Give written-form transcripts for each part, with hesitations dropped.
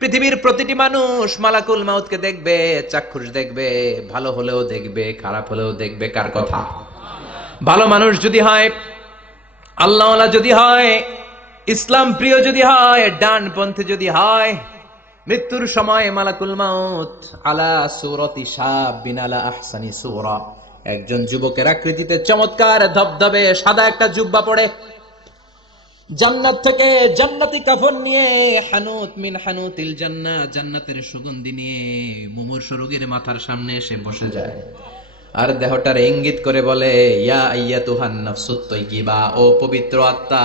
পৃথিবীর প্রতিটি মানুষ মালাকুল মাউতকে দেখবে, চাক্ষুষ দেখবে, ভালো হলেও দেখবে, খারাপ হলেও দেখবে। কার কথা? ভালো মানুষ যদি হয়, আল্লাহওয়ালা যদি হয়, ইসলাম প্রিয় যদি হয়, ডানপন্থী যদি হয়, মৃত্যুর সময় মালাকুল মাউত আলা সূরাতি শাবিন আলা আহসানি সূরা, একজন যুবকের আকৃতিতে চমৎকার ধবধবে সাদা একটা জুব্বা পরে, জান্নাত থেকে জান্নাতি কাফন নিয়ে, হানুত মিন হানুতিল জান্নাহ, জান্নাতের সুগন্ধি নিয়ে মুমূর্ষু রোগীর মাথার সামনে এসে বসে যায় আর দেহটার ইঙ্গিত করে বলে, ইয়া আইয়াতুহান নাফসুত তাইয়্যিবা, ও পবিত্র আত্মা।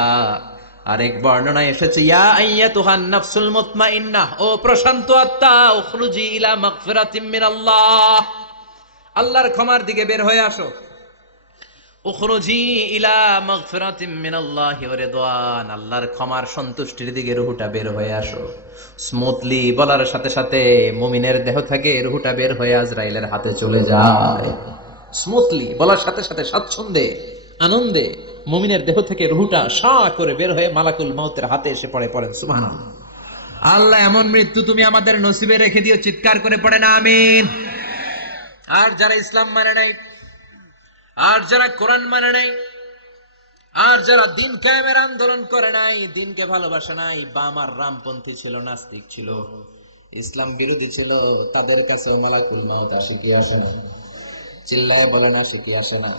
আরেক বর্ণনায় এসেছে, ইয়া আইয়াতুহান নাফসুল মুতমাইন্নাহ, ও প্রশান্ত আত্মা, উখরুজি ইলা মাগফিরাতিম মিনাল্লাহ, আল্লাহর ক্ষমার দিকে বের হয়ে আসো। উখরুজি ইলা মাগফিরাতিম মিনাল্লাহি ওয়া রিদওয়ান, আল্লাহর ক্ষমার সন্তুষ্টির দিকে রূহটা বের হয়ে আসো। স্মুথলি বলার সাথে সাথে মুমিনের দেহ থেকে রূহটা বের হয়ে আজরাইলের হাতে চলে যায়। স্মুথলি বলার সাথে সাথে স্বাচ্ছন্দ্যে আনন্দে মুমিনের দেহ থেকে রূহটা সা করে বের হয়ে মালাকুল মাউতের হাতে এসে পড়ে। পড়েন সুবহানাল্লাহ। আল্লাহ এমন মৃত্যু তুমি আমাদের নসিবে রেখে দিও, চিৎকার করে পড়েন আমিন। আর যারা ইসলাম মানে নাই, আর যারা কোরআন মানে নাই, আর যারা দিন কায়েমের আন্দোলন করে নাই, দিনকে ভালোবাসে নাই, বাম আর রামপন্থী ছিল, নাস্তিক ছিল, ইসলাম বিরোধী ছিল, তাদের কাছে মালাকুল মাউত আসে কি আসে না? চিল্লায় বলেন আসে কি আসে না?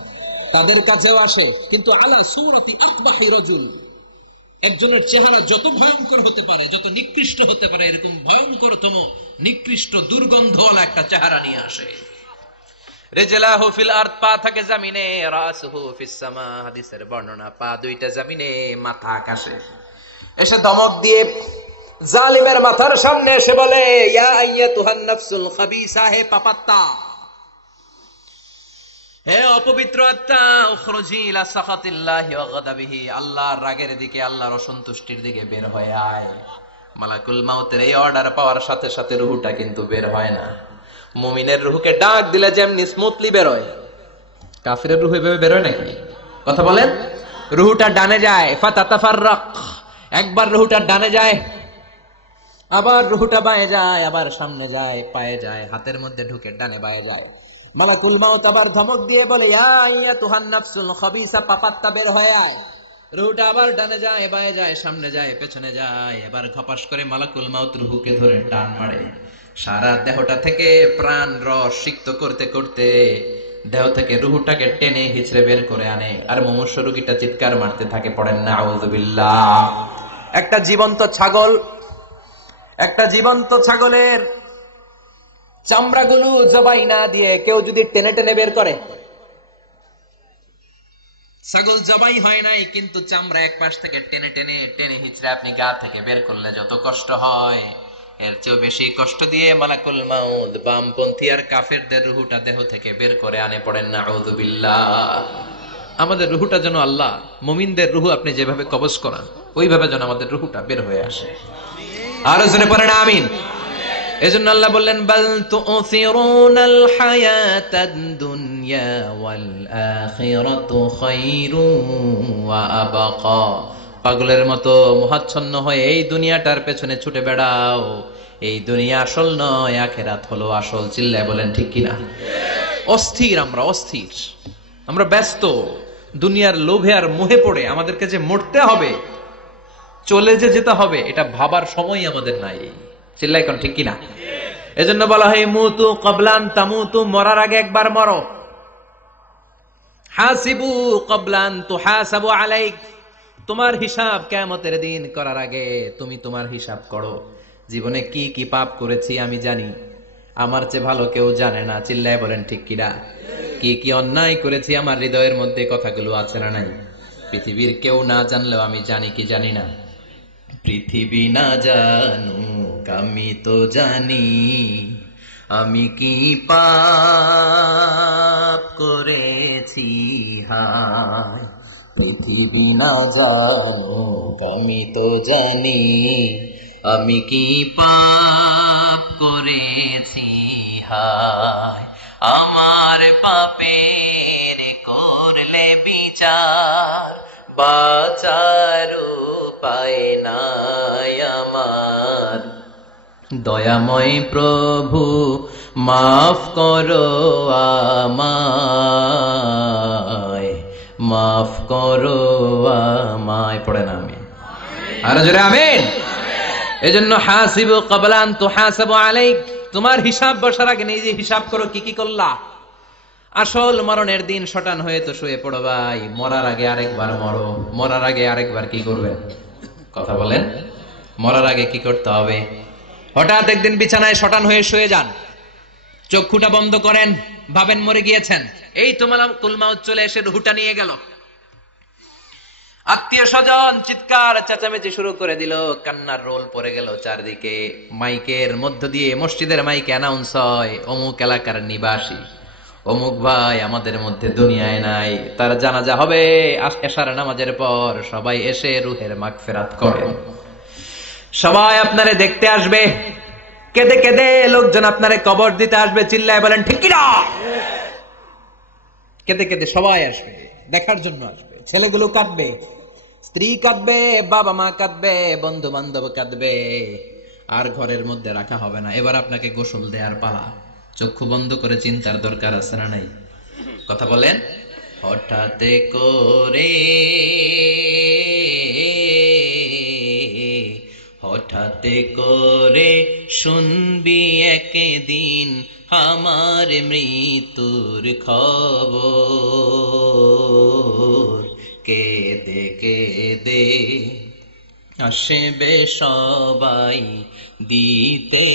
তাদের কাছেও আসে, কিন্তু আলা সূরাতি আকবাহি রাজুল, একজনের চেহারা যত ভয়ঙ্কর হতে পারে, যত নিকৃষ্ট হতে পারে, এরকম ভয়ঙ্করতম নিকৃষ্ট দুর্গন্ধওয়ালা একটা চেহারা নিয়ে আসে। রিজলাহু ফিল আরদ, পা থাকে জমিনে, রাসুহু ফিস সামা, হাদিসের বর্ণনা, পা দুইটা জমিনে, মাথা আকাশে। এসে ধমক দিয়ে জালিমের মাথার সামনে এসে বলে, ইয়া আইয়াতুহান নাফসুল খাবিসা, হে পাপাত্তা, হে অপবিত্র আত্মা, উখরুজি ইলা সাখাতিল্লাহি ওয়া গাদাবিহি, আল্লাহর রাগের দিকে, আল্লাহর অসন্তুষ্টির দিকে বের হয়ে আয়। মালাকুল মাউতের এই অর্ডার পাওয়ার সাথে সাথে রূহটা কিন্তু বের হয় না। মুমিনের রূহকে ডাক দিলে যেমনি স্মুথলি বের হয়, কাফিরের রূহ এভাবে বের হয় নাকি? কথা বলেন। রূহটা ডানে যায়, ফাতাতাফাররাক, একবার রূহটা ডানে যায়, আবার রূহটা বায়ে যায়, আবার সামনে যায়, পায়ে যায়, হাতের মধ্যে ঢুকে ডানে বায়ে যায়। মালাকুল মাউত আবার ধমক দিয়ে বলে, ইয়া আইয়াতুহান নাফসুল খাবিসা, পাপাত্তা বের হয়ে আয়। রূহটা আবার ডানে যায়, বায়ে যায়, সামনে যায়, পেছনে যায়। এবার ঘপাস করে মালাকুল মাউত রূহকে ধরে টান মারে। সারা দেহটা থেকে প্রাণ রস সিক্ত করতে করতে দেহ থেকে রূহটাকে টেনে হিচড়ে বের করে আনে। আর মুমূর্ষু রোগীটা চিৎকার মারতে থাকে, পড়েন না আউযুবিল্লাহ। একটা জীবন্ত ছাগলের চামড়াগুলো জবাই না দিয়ে কেউ যদি টেনে টেনে বের করে, ছাগল জবাই হয় নাই কিন্তু চামড়া এক পাশ থেকে টেনে টেনে টেনে হিচড়ে আপনি গা থেকে বের করলে যত কষ্ট হয়, এর চেয়েও বেশি কষ্ট দিয়ে মালাকুল মাউত বামপন্থী আর কাফেরদের রূহটা দেহ থেকে বের করে আনে। পড়েন না আউযুবিল্লাহ। আমাদের রূহটা যেন আল্লাহ, মুমিনদের রূহ আপনি যেভাবে কবজ করান, ওইভাবে যেন আমাদের রূহটা বের হয়ে আসে। আর জোরে পড়েন আমিন। এজন্য আল্লাহ বললেন, বাল তুসিরুনাল হায়াতাদ দুনিয়া ওয়াল আখিরাতু খায়রুন ওয়া আবকা, পাগলের মতো মোহাচ্ছন্ন হয়ে এই দুনিয়াটার পেছনে ছুটে বেড়াও, এই দুনিয়া আসল নয়, আখিরাত হলো আসল। চিল্লায় বলেন ঠিক কিনা? অস্থির, আমরা ব্যস্ত দুনিয়ার লোভে আর মোহে পড়ে, আমাদেরকে যে মরতে হবে, চলে যে যেতে হবে, এটা ভাবার সময় আমাদের নাই। চিল্লাই কোন ঠিক কিনা? এজন্য বলা হয়, মুতু ক্বাবলান তামুতু, মরার আগে একবার মরো। হাসিবু ক্বাবলান তুহাসাবু আলাইক, তোমার হিসাব কিয়ামতের দিন করার আগে তুমি তোমার হিসাব করো। জীবনে কি কি পাপ করেছি আমি জানি, আমার চেয়ে ভালো কেউ জানে না। চিল্লায় বলেন ঠিক কিনা? কি কি অন্যায় করেছি আমার হৃদয়ের মধ্যে কথাগুলো আছে না নাই? পৃথিবীর কেউ না জানলেও আমি জানি কি জানি না? পৃথিবী না জানুক আমি তো জানি, আমি কি পাপ করেছি হায়। পৃথিবী না জানুক আমি তো জানি, আমি কি পাপ করেছি হায়। আমার পাপের করলে বিচার, বাঁচার উপায় নাই আমার। দয়াময় প্রভু মাফ করো আমায়, মাফ করো আমায়। পড়ে না আমিন? আরো জোরে আমিন। এজন্য হাসিবু ক্বাবলা আন তুহাসাবু আলাইক, তোমার হিসাব বসার আগে নিজে হিসাব করো কি কি করলা। আসল মরণের দিন শটান হয়ে তো শুয়ে পড়ো ভাই, মরার আগে আরেকবার মরো। মরার আগে আরেকবার কি করবেন? কথা বলেন। মরার আগে কি করতে হবে? হঠাৎ একদিন বিছানায় শটান হয়ে শুয়ে যান, চক্ষুটা বন্ধ করেন, ভাবেন মরে গিয়েছেন, এই তো মালাকুল মাউত চলে এসে রুহটা নিয়ে গেল। আত্মীয় স্বজন চিৎকার চেঁচামেচি শুরু করে দিল, কান্নার রোল পড়ে গেল চারদিকে। মাইকের মধ্য দিয়ে, মসজিদের মাইকে অ্যানাউন্স হয়, অমুক এলাকার নিবাসী অমুক ভাই আমাদের মধ্যে দুনিয়ায় নাই, তার জানাজা হবে এশার নামাজের পর, সবাই এসে রুহের মাগফিরাত করেন। সবাই আপনারে দেখতে আসবে, কেঁদে কেঁদে লোকজন আপনারে কবর দিতে আসবে। চিল্লায় বলেন ঠিক কিনা? কেঁদে কেঁদে সবাই আসবে, দেখার জন্য আসবে। ছেলেগুলো কাঁদবে, স্ত্রী কাঁদবে, বাবা মা কাঁদবে, বন্ধু বান্ধব কাঁদবে, আর ঘরের মধ্যে রাখা হবে না। এবার আপনাকে গোসল দেওয়ার পালা। চক্ষু বন্ধ করে চিন্তার দরকার আছে না নাই? কথা বলেন। হঠাৎ করে, হঠাৎ করে শুনবি একদিন আমার মৃত্যুর খবর, কেঁদে কেঁদে আসবে সবাই দিতে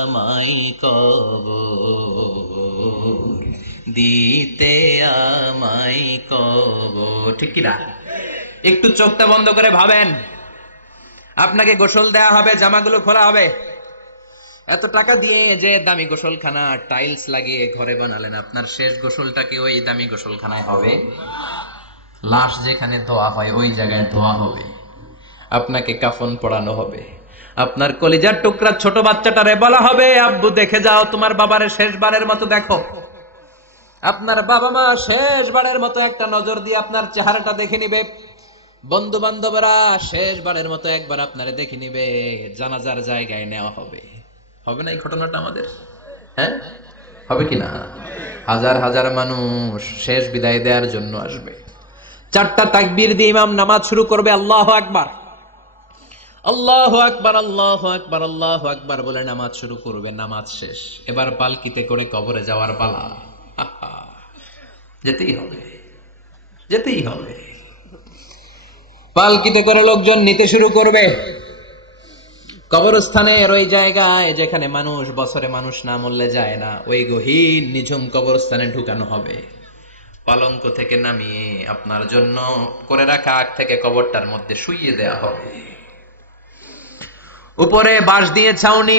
আমায় কবর, দিতে আমায় কবর। ঠিক কিনা? একটু চোখটা বন্ধ করে ভাবেন, আপনাকে গোসল দেয়া হবে, জামাগুলো খোলা হবে। এত টাকা দিয়ে যে দামি গোসলখানা টাইলস লাগিয়ে ঘরে বানালেন, আপনার শেষ গোসলটা কি ওই দামি গোসলখানায় হবে? লাশ যেখানে ধোয়া হয় ওই জায়গায় ধোয়া হবে। আপনাকে কাফন পরানো হবে। আপনার কলিজার টুকরা ছোট বাচ্চাটারে বলা হবে, আব্বু দেখে যাও তোমার বাবারে শেষবারের মতো দেখো। আপনার বাবা মা শেষবারের মতো একটা নজর দিয়ে আপনার চেহারাটা দেখে নিবে। বন্ধু বান্ধবরা শেষবারের মতো একবার আপনারে দেখে নিবে। জানাজার জায়গায় নেওয়া হবে। হবে না এই ঘটনাটা আমাদের? হ্যাঁ, হবে কিনা? হাজার হাজার মানুষ শেষ বিদায় দেওয়ার জন্য আসবে। চারটা তাকবীর দিয়ে ইমাম নামাজ শুরু করবে। আল্লাহু আকবার, আল্লাহু আকবার, আল্লাহু আকবার, আল্লাহু আকবার বলে নামাজ শুরু করবে। নামাজ শেষ, এবার পালকিতে করে কবরে যাওয়ার পালা। যেতেই হবে, যেতেই হবে। পালকিতে করে লোকজন নিতে শুরু করবে। কবরস্থানের ওই জায়গায় যেখানে মানুষ বছরে মানুষ না মরলে যায় না, ওই গহীন নিঝুম কবরস্থানে ঢুকানো হবে। পালঙ্ক থেকে নামিয়ে আপনার জন্য করে রাখা আগ থেকে কবরটার মধ্যে শুইয়ে দেয়া হবে। উপরে বাঁশ দিয়ে ছাউনি,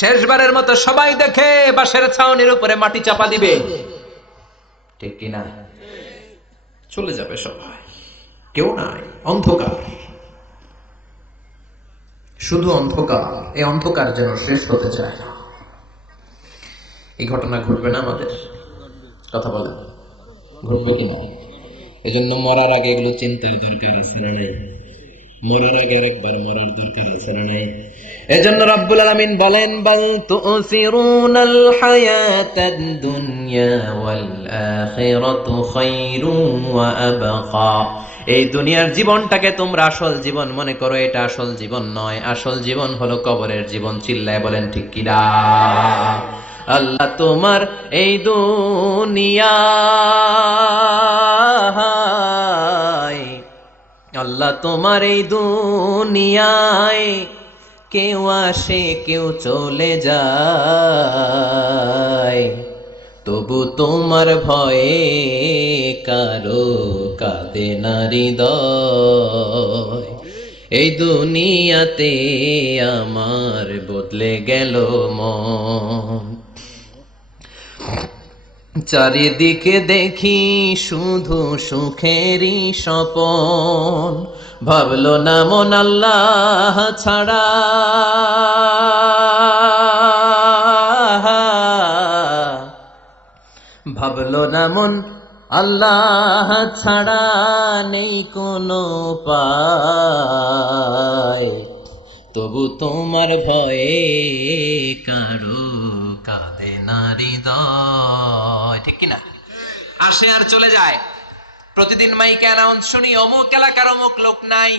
শেষবারের মতো সবাই দেখে বাঁশের ছাউনির উপরে মাটি চাপা দিবে। ঠিক কিনা? চলে যাবে সবাই, কেউ নাই, অন্ধকার, শুধু অন্ধকার। এই অন্ধকার যেন শেষ হতে চায় না। এই ঘটনা ঘটবে না আমাদের? কথা বলেন, ঘটবে কিনা? এই জন্য মরার আগে এগুলো চিন্তার দরকার আছে না নাই? মরার আগে আরেকবার মরার দরকার আছে না নাই? এজন্য রাব্বুল আলামিন বলেন, বাল তুসিরুনাল হায়াতাদ দুনিয়া ওয়াল আখিরাতু খায়রুন ওয়া আবকা। এই দুনিয়ার জীবনটাকে তোমরা আসল জীবন মনে করো, এটা আসল জীবন নয়। আসল জীবন হলো কবরের জীবন। চিল্লায় বলেন ঠিক কিনা? আল্লাহ তোমার এই দুনিয়া, আল্লাহ তোমার এই দুনিয়ায় কেউ আসে কেউ চলে যায়, তবু তোমার ভয়ে কারো কাঁদে না হৃদয়। এই দুনিয়াতে আমার বদলে গেল মন, চারিদিকে দেখি শুধু সুখেরই স্বপন। ভাবলো না মন আল্লাহ ছাড়া, ভাবলো না মন আল্লাহ ছাড়া নেই কোনো উপায়। তবু তোমার ভয়ে কারো কাঁদে না হৃদয়, ঠিক কিনা? আসে আর চলে যায়। প্রতিদিন মাইকে অ্যানাউন্স শুনি, অমুক এলাকার অমুক লোক নাই,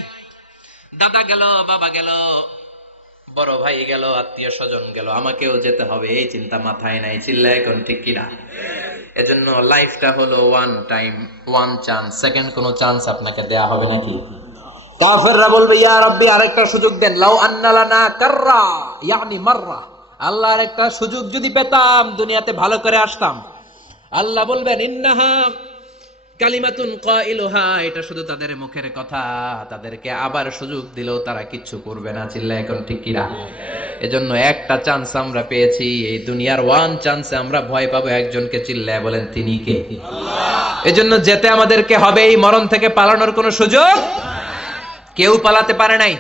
দাদা গেল, বাবা গেল, বড় ভাই গেল, আত্মীয় স্বজন গেল, আমাকেও যেতে হবে, এই চিন্তা মাথায় নাই। চিল্লায় এখন, ঠিক কিনা? এজন্য লাইফটা হলো one time, one chance, second কোনো চান্স আপনাকে দেয়া হবে নাকি? কাফেররা বলবে, ইয়া রাব্বি, আরেকটা সুযোগ দেন। লাউ আন্না লানা কাররা, ইয়ানি মাররা, আল্লাহ আরেকটা সুযোগ যদি পেতাম, দুনিয়াতে ভালো করে আসতাম। আল্লাহ বলবেন, ইন্নাহা কালিমাতুন কাইলুহা, এটা শুধু তাদের মুখের কথা, তাদেরকে আবার সুযোগ দিলেও তারা কিচ্ছু করবে না। চিল্লা এখন, ঠিক কিনা? এজন্য একটা চান্স আমরা পেয়েছি, এই দুনিয়ার ওয়ান চান্সে আমরা ভয় পাবো একজনকে। চিল্লায় বলেন, তিনি কে? এজন্য যেতে আমাদেরকে হবে। এই মরণ থেকে পালানোর কোনো সুযোগ কেউ পালাতে পারে নাই।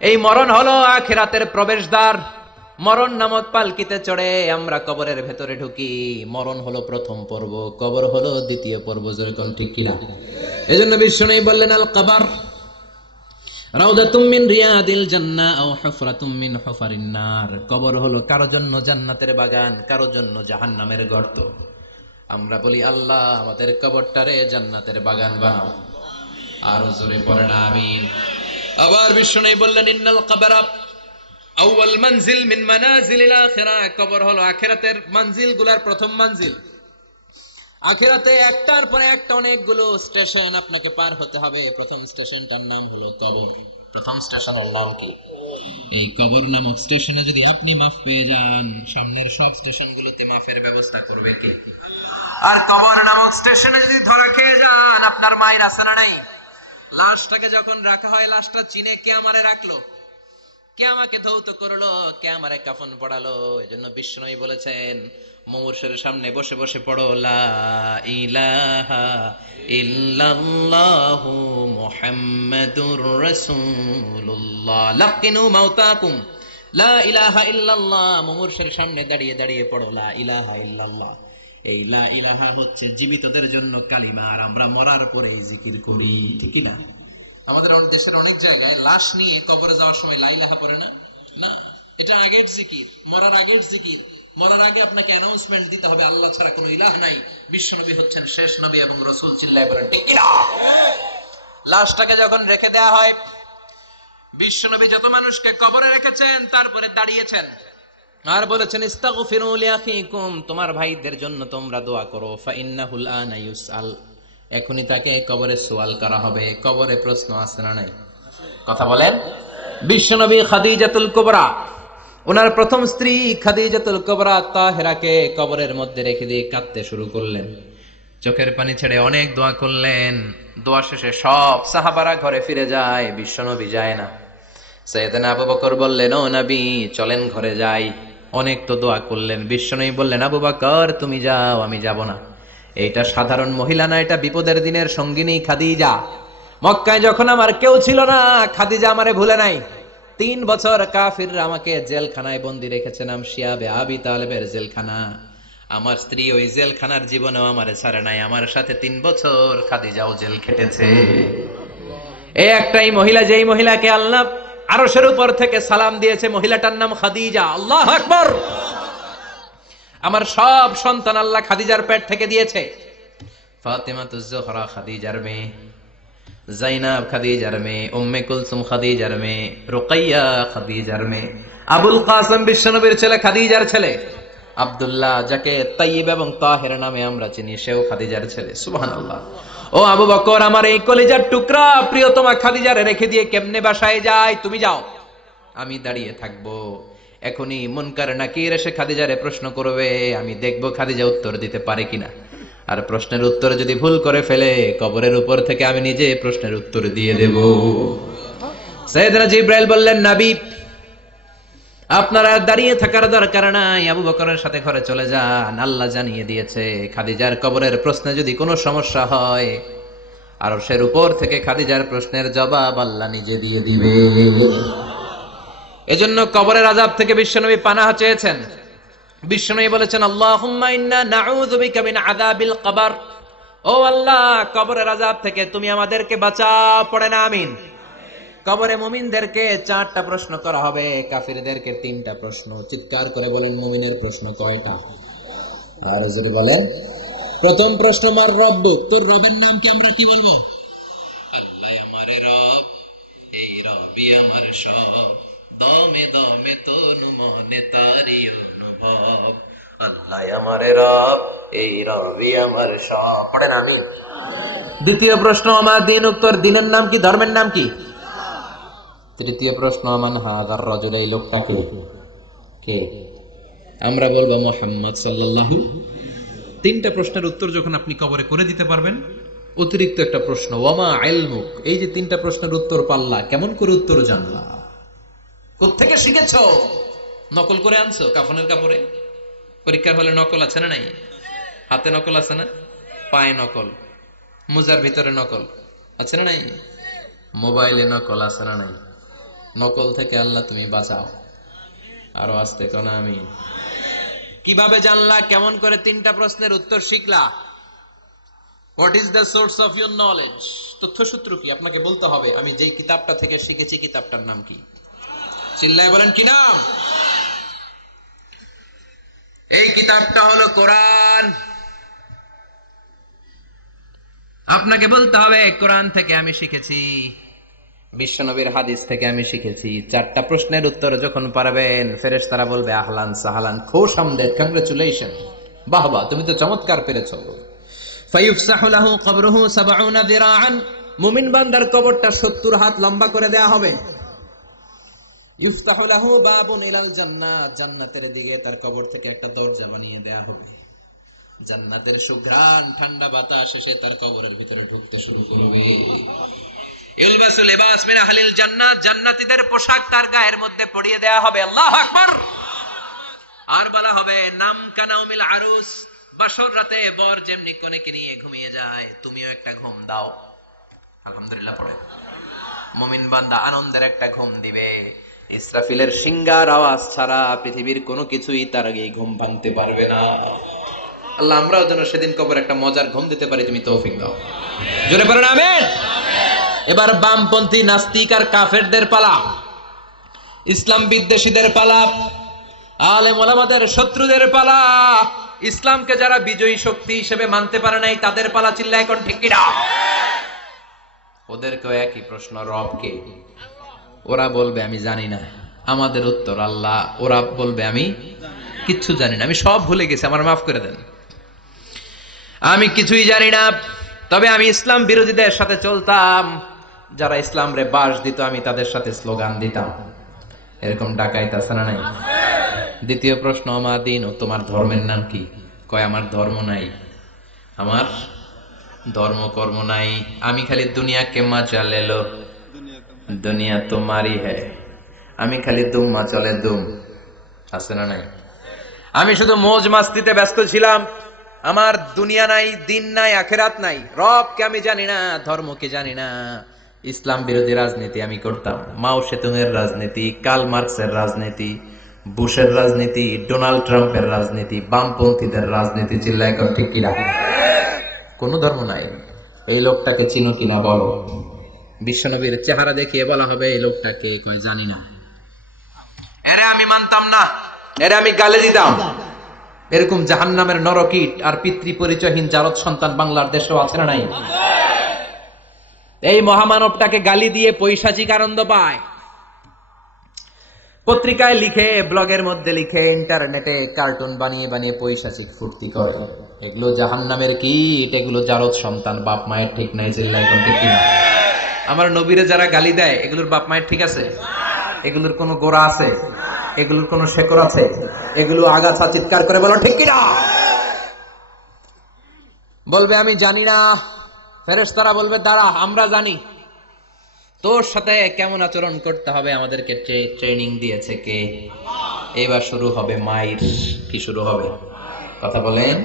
এই মরণ হলো আখিরাতের প্রবেশদ্বার। মরণ নামক পালকিতে চড়ে আমরা কবরের ভেতরে ঢুকি। মরণ হলো প্রথম পর্ব, কবর হলো দ্বিতীয় পর্ব। যেরকম, ঠিক কিনা? এজন্য বিশ্বনবী বললেন, আল কবর রাউদাতুম মিন রিয়াদিল জান্নাহ আও হুফরাতুম মিন হুফারিন নার। কবর হলো কারো জন্য জান্নাতের বাগান, কারো জন্য জাহান্নামের গর্ত। আমরা বলি, আল্লাহ আমাদের কবরটারে জান্নাতের বাগান বানাও। আর জোরে পড়েন আমিন। আবার বিশ্বনবী বললেন, ইন্নাল কবরা আউয়াল মানজিল মিন মানাজিলিল আখিরাহ। কবর হলো আখিরাতের মঞ্জিলগুলোর প্রথম মঞ্জিল। আখিরাতে একটার পরে একটা অনেকগুলো স্টেশন আপনাকে পার হতে হবে। প্রথম স্টেশনটার নাম হলো কবর। প্রথম স্টেশনের নাম কি? এই কবর নামক স্টেশনে যদি আপনি মাফ পেয়ে যান, সামনের সব স্টেশনগুলোতে মাফের ব্যবস্থা করবে কে? আর কবর নামক স্টেশনে যদি ধরা খেয়ে যান, আপনার মায়ের আছে না নাই? লাশটাকে যখন রাখা হয়, লাশটা চিনে কে আমারে রাখলো, কে আমাকে ধৌত করলো, কে আমারে কাফন পড়ালো। এজন্য বিশ্বনবী বলেছেন, মুমূর্ষের সামনে বসে বসে পড়ো, লা ইলাহা ইল্লাল্লাহু মুহাম্মাদুর রাসূলুল্লাহ। লাকিনু মাউতাকুম, লা ইলাহা ইল্লাল্লাহ। মুমূর্ষের সামনে দাঁড়িয়ে দাঁড়িয়ে পড়ো, লা ইলাহা ইল্লাল্লাহ। এই লা ইলাহা হচ্ছে জীবিতদের জন্য কালিমা, আর আমরা মরার পরে জিকির করি, ঠিক না? আমাদের দেশের অনেক জায়গায় লাশ নিয়ে কবরে যাওয়ার সময় লা ইলাহা পড়ে না। না, এটা আগের জিকির, মরার আগের জিকির। মরার আগে আপনাকে অ্যানাউন্সমেন্ট দিতে হবে, আল্লাহ ছাড়া কোনো ইলাহ নাই, বিশ্বনবী হচ্ছেন শেষ নবী এবং রাসূল। চিল্লায় বলেন, ঠিক কিনা? লাশটাকে যখন রেখে দেয়া হয়, বিশ্বনবী যত মানুষকে কবরে রেখেছেন, তারপরে দাঁড়িয়েছেন আর বলেছেন, ইস্তাগফিরু লিআখিকুম, তোমার ভাইদের জন্য তোমরা দোয়া করো। ফাইন্নাহুল আনা ইউসআল, এখনই তাকে কবরে সওয়াল করা হবে। কবরে প্রশ্ন আছে না নাই? কথা বলেন। বিশ্বনবী খাদিজাতুল কুবরা, ওনার প্রথম স্ত্রী খাদিজাতুল কুবরা তাহেরাকে কবরের মধ্যে রেখে দিয়ে কাঁদতে শুরু করলেন। চোখের পানি ছেড়ে অনেক দোয়া করলেন। দোয়া শেষে সব সাহাবারা ঘরে ফিরে যায়, বিশ্বনবী যায় না। সাইয়েদনা আবু বকর বললেন, ও নবী চলেন ঘরে যাই। অনেক তো দোয়া করলেন। বিশ্বনবী বললেন, আবু বকর তুমি যাও, আমি যাব না। এইটা সাধারণ মহিলা না, এটা বিপদের দিনের সঙ্গিনী খাদিজা। মক্কায় যখন আমার কেউ ছিল না, খাদিজা আমারে ভুলে নাই। 3 বছর কাফিররা আমাকে জেলখানায় বন্দী রেখেছে, নাম শিয়াবে আবি তালেবের জেলখানা। আমার স্ত্রী ওই জেলখানার জীবনেও আমারে ছাড়ে নাই। আমার সাথে 3 বছর খাদিজাও জেল খেটেছে। এই একটাই মহিলা, যেই মহিলাকে আল্লাহ আরশের উপর থেকে সালাম দিয়েছে, মহিলাটার নাম খাদিজা। আল্লাহু আকবার। আমার সব সন্তান আল্লাহ খাদিজার পেট থেকে দিয়েছে। ফাতিমাতুজ জোহরা খাদিজার মেয়ে, জাইনাব খাদিজার মেয়ে, উম্মে কুলসুম খাদিজার মেয়ে, রুকাইয়া খাদিজার মেয়ে, আবুল কাসেম বিশ্বনবীর ছেলে খাদিজার ছেলে, আব্দুল্লাহ যাকে তাইয়্যিব এবং তাহের নামে আমরা চিনি, সেও খাদিজার ছেলে। সুবহানাল্লাহ। ও আবু বকর, আমার এই কলিজার টুকরা প্রিয়তমা খাদিজারে রেখে দিয়ে কেমনে বাসায় যায়? তুমি যাও, আমি দাঁড়িয়ে থাকবো। এখনই মুনকার নাকির এসে খাদিজারে প্রশ্ন করবে, আমি দেখবো খাদিজা উত্তর দিতে পারে কিনা। আর প্রশ্নের উত্তর যদি ভুল করে ফেলে, কবরের উপর থেকে আমি নিজে প্রশ্নের উত্তর দিয়ে দেব। সাইয়েদনা জিবরাইল বললেন, নবী আপনারা দাঁড়িয়ে থাকার দরকার নাই, আবু বকরের সাথে ঘরে চলে যান। আল্লাহ জানিয়ে দিয়েছে, খাদিজার কবরের প্রশ্নে যদি কোনো সমস্যা হয়, আরশের উপর থেকে খাদিজার প্রশ্নের জবাব আল্লাহ নিজে দিয়ে দিবে। এজন্য কবরের আযাব থেকে বিশ্বনবী পানাহ চেয়েছেন। বিশ্বনবী বলেছেন, আল্লাহুম্মা ইন্না নাউযু বিকা মিন আযাবিল কবর। ও আল্লাহ, কবরের আযাব থেকে তুমি আমাদেরকে বাঁচাও। পড়েন আমিন। কবরে মুমিনদেরকে 4টা প্রশ্ন করা হবে, কাফিরদেরকে 3টা প্রশ্ন। চিৎকার করে বলেন মুমিনের প্রশ্ন কয়টা? আর যদি বলেন, প্রথম প্রশ্ন, মার রব্বুক, তোর রবের নাম কি? আমরা কি বলবো? আল্লাহ আমারে রব, এই রবি আমার সব, দমে দমে তনু মনে তারি অনুভব। আল্লাহ আমারে রব, এই রবি আমার সব। পড়েন আমিন। দ্বিতীয় প্রশ্ন, আমার দিন, উত্তর দিনের নাম কি? ধর্মের নাম কি? তৃতীয় প্রশ্ন, আমান হাযার রাজুল, এই লোকটা কে? আমরা বলবো মুহাম্মদ সাল্লাল্লাহু। 3টা প্রশ্নের উত্তর যখন আপনি কবরে করে দিতে পারবেন, অতিরিক্ত একটা প্রশ্ন, ওয়ামা ইলমুক, এই যে 3টা প্রশ্নের উত্তর পাল্লা, কেমন করে উত্তর জানলা? কোত্থেকে শিখেছো? নকল করে আনছো কাফনের কাপড়ে? পরীক্ষার হলে নকল আছে না নাই? হাতে নকল আছে না? পায়ে নকল, মোজার ভিতরে নকল আছে না নাই? মোবাইলে নকল আছে না নাই? নকল থেকে আল্লাহ তুমি বাঁচাও। আরো আসতে কোন আমি। কিভাবে জানলা? কেমন করে 3টা প্রশ্নের উত্তর শিখলা? What is the source of your knowledge? তথ্যসূত্র কি? আপনাকে বলতে হবে আমি যেই কিতাবটা থেকে শিখেছি কিতাবটার নাম কি? চিল্লায় বলেন কি নাম? এই কিতাবটা হলো কোরআন। আপনাকে বলতে হবে কোরআন থেকে আমি শিখেছি, বিশ্বনবীর হাদিস থেকে আমি শিখেছি। 4টা প্রশ্নের উত্তর যখন পারবেন, ফেরেশতারা বলবে আহলান সাহলান, খুশ আমদেদ, কংগ্রাচুলেশন, বাহ বাহ, তুমি তো চমৎকার পেরেছো। ফায়ুফসাহু লাহু কবরুহু 70 যিরাআন, মুমিন বান্দার কবরটা 70 হাত লম্বা করে দেয়া হবে। ইফতাহু লাহু বাবুন ইলাল জান্নাহ, জান্নাতের দিকে তার কবর থেকে একটা দরজা বানিয়ে দেয়া হবে। জান্নাতের সুঘ্রাণ ঠান্ডা বাতাস এসে তার কবরের ভিতরে ঢুকতে শুরু করবে। ইলবাসু লিবাস মিন আহলিল জান্নাত, জান্নাতীদের পোশাক তার গায়ের মধ্যে পরিয়ে দেয়া হবে। আল্লাহু আকবার। আর বলা হবে নাম কানাউমিল আরুস, বাসর রাতে বর যেমনি কনেকে নিয়ে ঘুমিয়ে যায়, তুমিও একটা ঘুম দাও। আলহামদুলিল্লাহ পড়ে মুমিন বান্দা আনন্দের একটা ঘুম দিবে। ইসরাফিলের সিংগার আওয়াজ ছাড়া পৃথিবীর কোনো কিছুই তার আগে ঘুম ভাঙতে পারবে না। আল্লাহ আমরাও যেন সেদিন কবর একটা মজার ঘুম দিতে পারি, তুমি তৌফিক দাও। জোরে পড়েন আমিন। এবার বামপন্থী নাস্তিক আর কাফেরদের পালা, ইসলাম বিদ্বেষীদের পালা, আলেম ওলামাদের শত্রুদের পালা, ইসলামকে যারা বিজয়ী শক্তি হিসেবে মানতে পারে নাই তাদের পালা। চিল্লায় এখন ঠিক কিনা? ওদেরকেও একই প্রশ্ন, রব কে? ওরা বলবে আমি জানি না। আমাদের উত্তর আল্লাহ। ওরা বলবে আমি কিচ্ছু জানি না, আমি সব ভুলে গেছি, আমার মাফ করে দেন, আমি কিছুই জানি না। তবে আমি ইসলাম বিরোধীদের সাথে চলতাম, যারা ইসলাম রে বাস দিত আমি তাদের সাথে স্লোগান দিতাম। এরকম ডাকাইত আছে না নাই? দ্বিতীয় প্রশ্ন, আমার দিন, ও তোমার ধর্মের নাম কি? কয় আমার ধর্ম নাই, আমার ধর্ম কর্ম নাই, আমি খালি দুনিয়া কে মজা লেলো, দুনিয়া তোমারই হ্যায়, আমি খালি দুম্মা চলে দুম, আছে না নাই? আমি শুধু মৌজ মাস্তিতে ব্যস্ত ছিলাম, আমার দুনিয়া নাই, দিন নাই, আখেরাত নাই, রবকে আমি জানি না, ধর্মকে জানি না। ইসলাম বিরোধী রাজনীতি আমি করতাম, মাও সেতুংয়ের রাজনীতি, কার্ল মার্কসের রাজনীতি, বুশের রাজনীতি, ডোনাল্ড ট্রাম্পের রাজনীতি, বামপন্থীদের রাজনীতি। চিল্লায় কর ঠিক কিনা? কোন ধর্ম নাই। এই লোকটাকে চিনো কিনা বলো? বিশ্বনবীর চেহারা দেখিয়ে বলা হবে এই লোকটাকে, কয় জানি না। এরে আমি মানতাম না, এরে আমি গালে দিতাম। এরকম জাহান্নামের নরকীট আর পিতৃ পরিচয়হীন জারদ সন্তান বাংলার দেশেও আছে না নাই? এই মহামানবটাকে গালি দিয়ে পৈশাচিক আনন্দ পায়। পত্রিকায় লিখে, ব্লগের মধ্যে লিখে, ইন্টারনেটে কার্টুন বানিয়ে বানিয়ে পৈশাচিক ফুর্তি করে। এগুলো জাহান্নামের কীট, এগুলো জারদ সন্তান, বাপ মায়ের ঠিক নাই। চিল্লায় এখন ঠিক কিনা? আমার নবীরে যারা গালি দেয় এগুলোর বাপ মায়ের ঠিক আছে? এগুলোর কোনো গোড়া আছে? এগুলোর কোনো শেকড় আছে? এগুলো আগাছা। চিৎকার করে বলো ঠিক কিনা? বলবে আমি জানি না। ফেরেশতারা বলবে দাঁড়া, আমরা জানি। তোর সাথে কেমন আচরণ করতে হবে আমাদেরকে ট্রেনিং দিয়েছে কে? এবার শুরু হবে মাইর। কি শুরু হবে? কথা বলেন,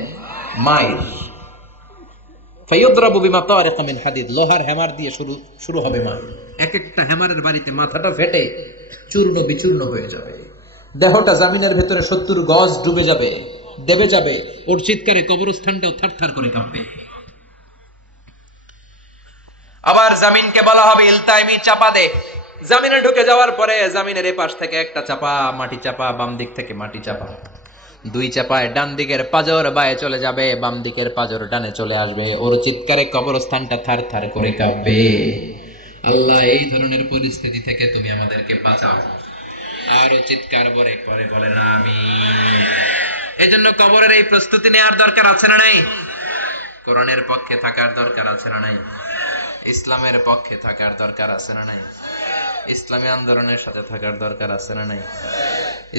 মাইর। ফায়ুদরাবু বিমাতারিক মিন হাদিদ, লোহার হ্যামার দিয়ে শুরু হবে মাইর। এক একটা হ্যামারের বাড়িতে মাথাটা ফেটে চূর্ণ বিচূর্ণ হয়ে যাবে, দেহটা জমিনের ভেতরে 70 গজ ডুবে যাবে, দেবে যাবে। ওর চিৎকারে কবরস্থানটাও থারথার করে কাঁপবে। আবার জমিনকে বলা হবে ইলতাইমি, চাপা দে। জামিনে ঢুকে যাওয়ার পরে জামিনের এই পাশ থেকে একটা চাপা মাটি চাপা, বাম দিক থেকে মাটি চাপা, দুই চাপায় ডান দিকের পাজর বায়ে চলে যাবে, বাম দিকের পাজর ডানে চলে আসবে। ওর চিৎকারে কবরস্থানটা থার থার করে কাঁপবে। আল্লাহ, এই ধরনের পরিস্থিতি থেকে তুমি আমাদেরকে বাঁচাও। আরো চিৎকার করে করে বলেন আমিন। এজন্য কবরের এই প্রস্তুতি নেওয়ার দরকার আছে না নাই? কোরআনের পক্ষে থাকার দরকার আছে না নাই? ইসলামের পক্ষে থাকার দরকার আছে না নাই? ইসলামী আন্দোলনের সাথে থাকার দরকার আছে না নাই?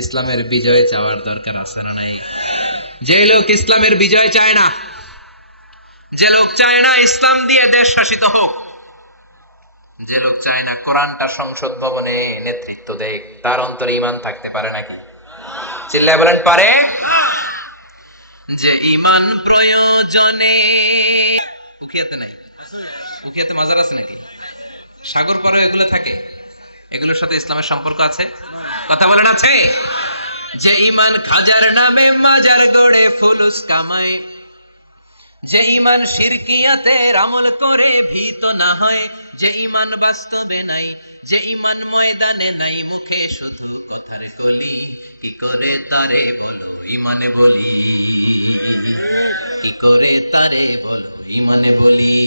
ইসলামের বিজয় চাওয়ার দরকার আছে না নাই? যে লোক ইসলামের বিজয় চায় না, যে লোক চায় না ইসলাম দিয়ে দেশ শাসিত হোক, যে লোক চায় না কোরআনটা সংসদ ভবনে নেতৃত্ব দেয়, তার অন্তরে ঈমান থাকতে পারে নাকি? চিল্লায় বলেন পারে? যে ঈমান প্রয়োজনে উখিয়াতে নাই, উখিয়াতে মাজার আছে নাকি? সাগর পারে এগুলো থাকে, এগুলোর সাথে ইসলামের সম্পর্ক আছে? কথা বলেন আছে? যে ঈমান খাজার নামে মাজার গড়ে ফুলুস কামায়, যে ঈমান শিরকিয়াতের আমল করে ভীত না হয়, যে ঈমান বাস্তবে নাই, যে ঈমান ময়দানে নাই, মুখে শুধু কথার কলি, কি করে তারে বলো ঈমানে বলি, কি করে তারে বলো ঈমানে বলি,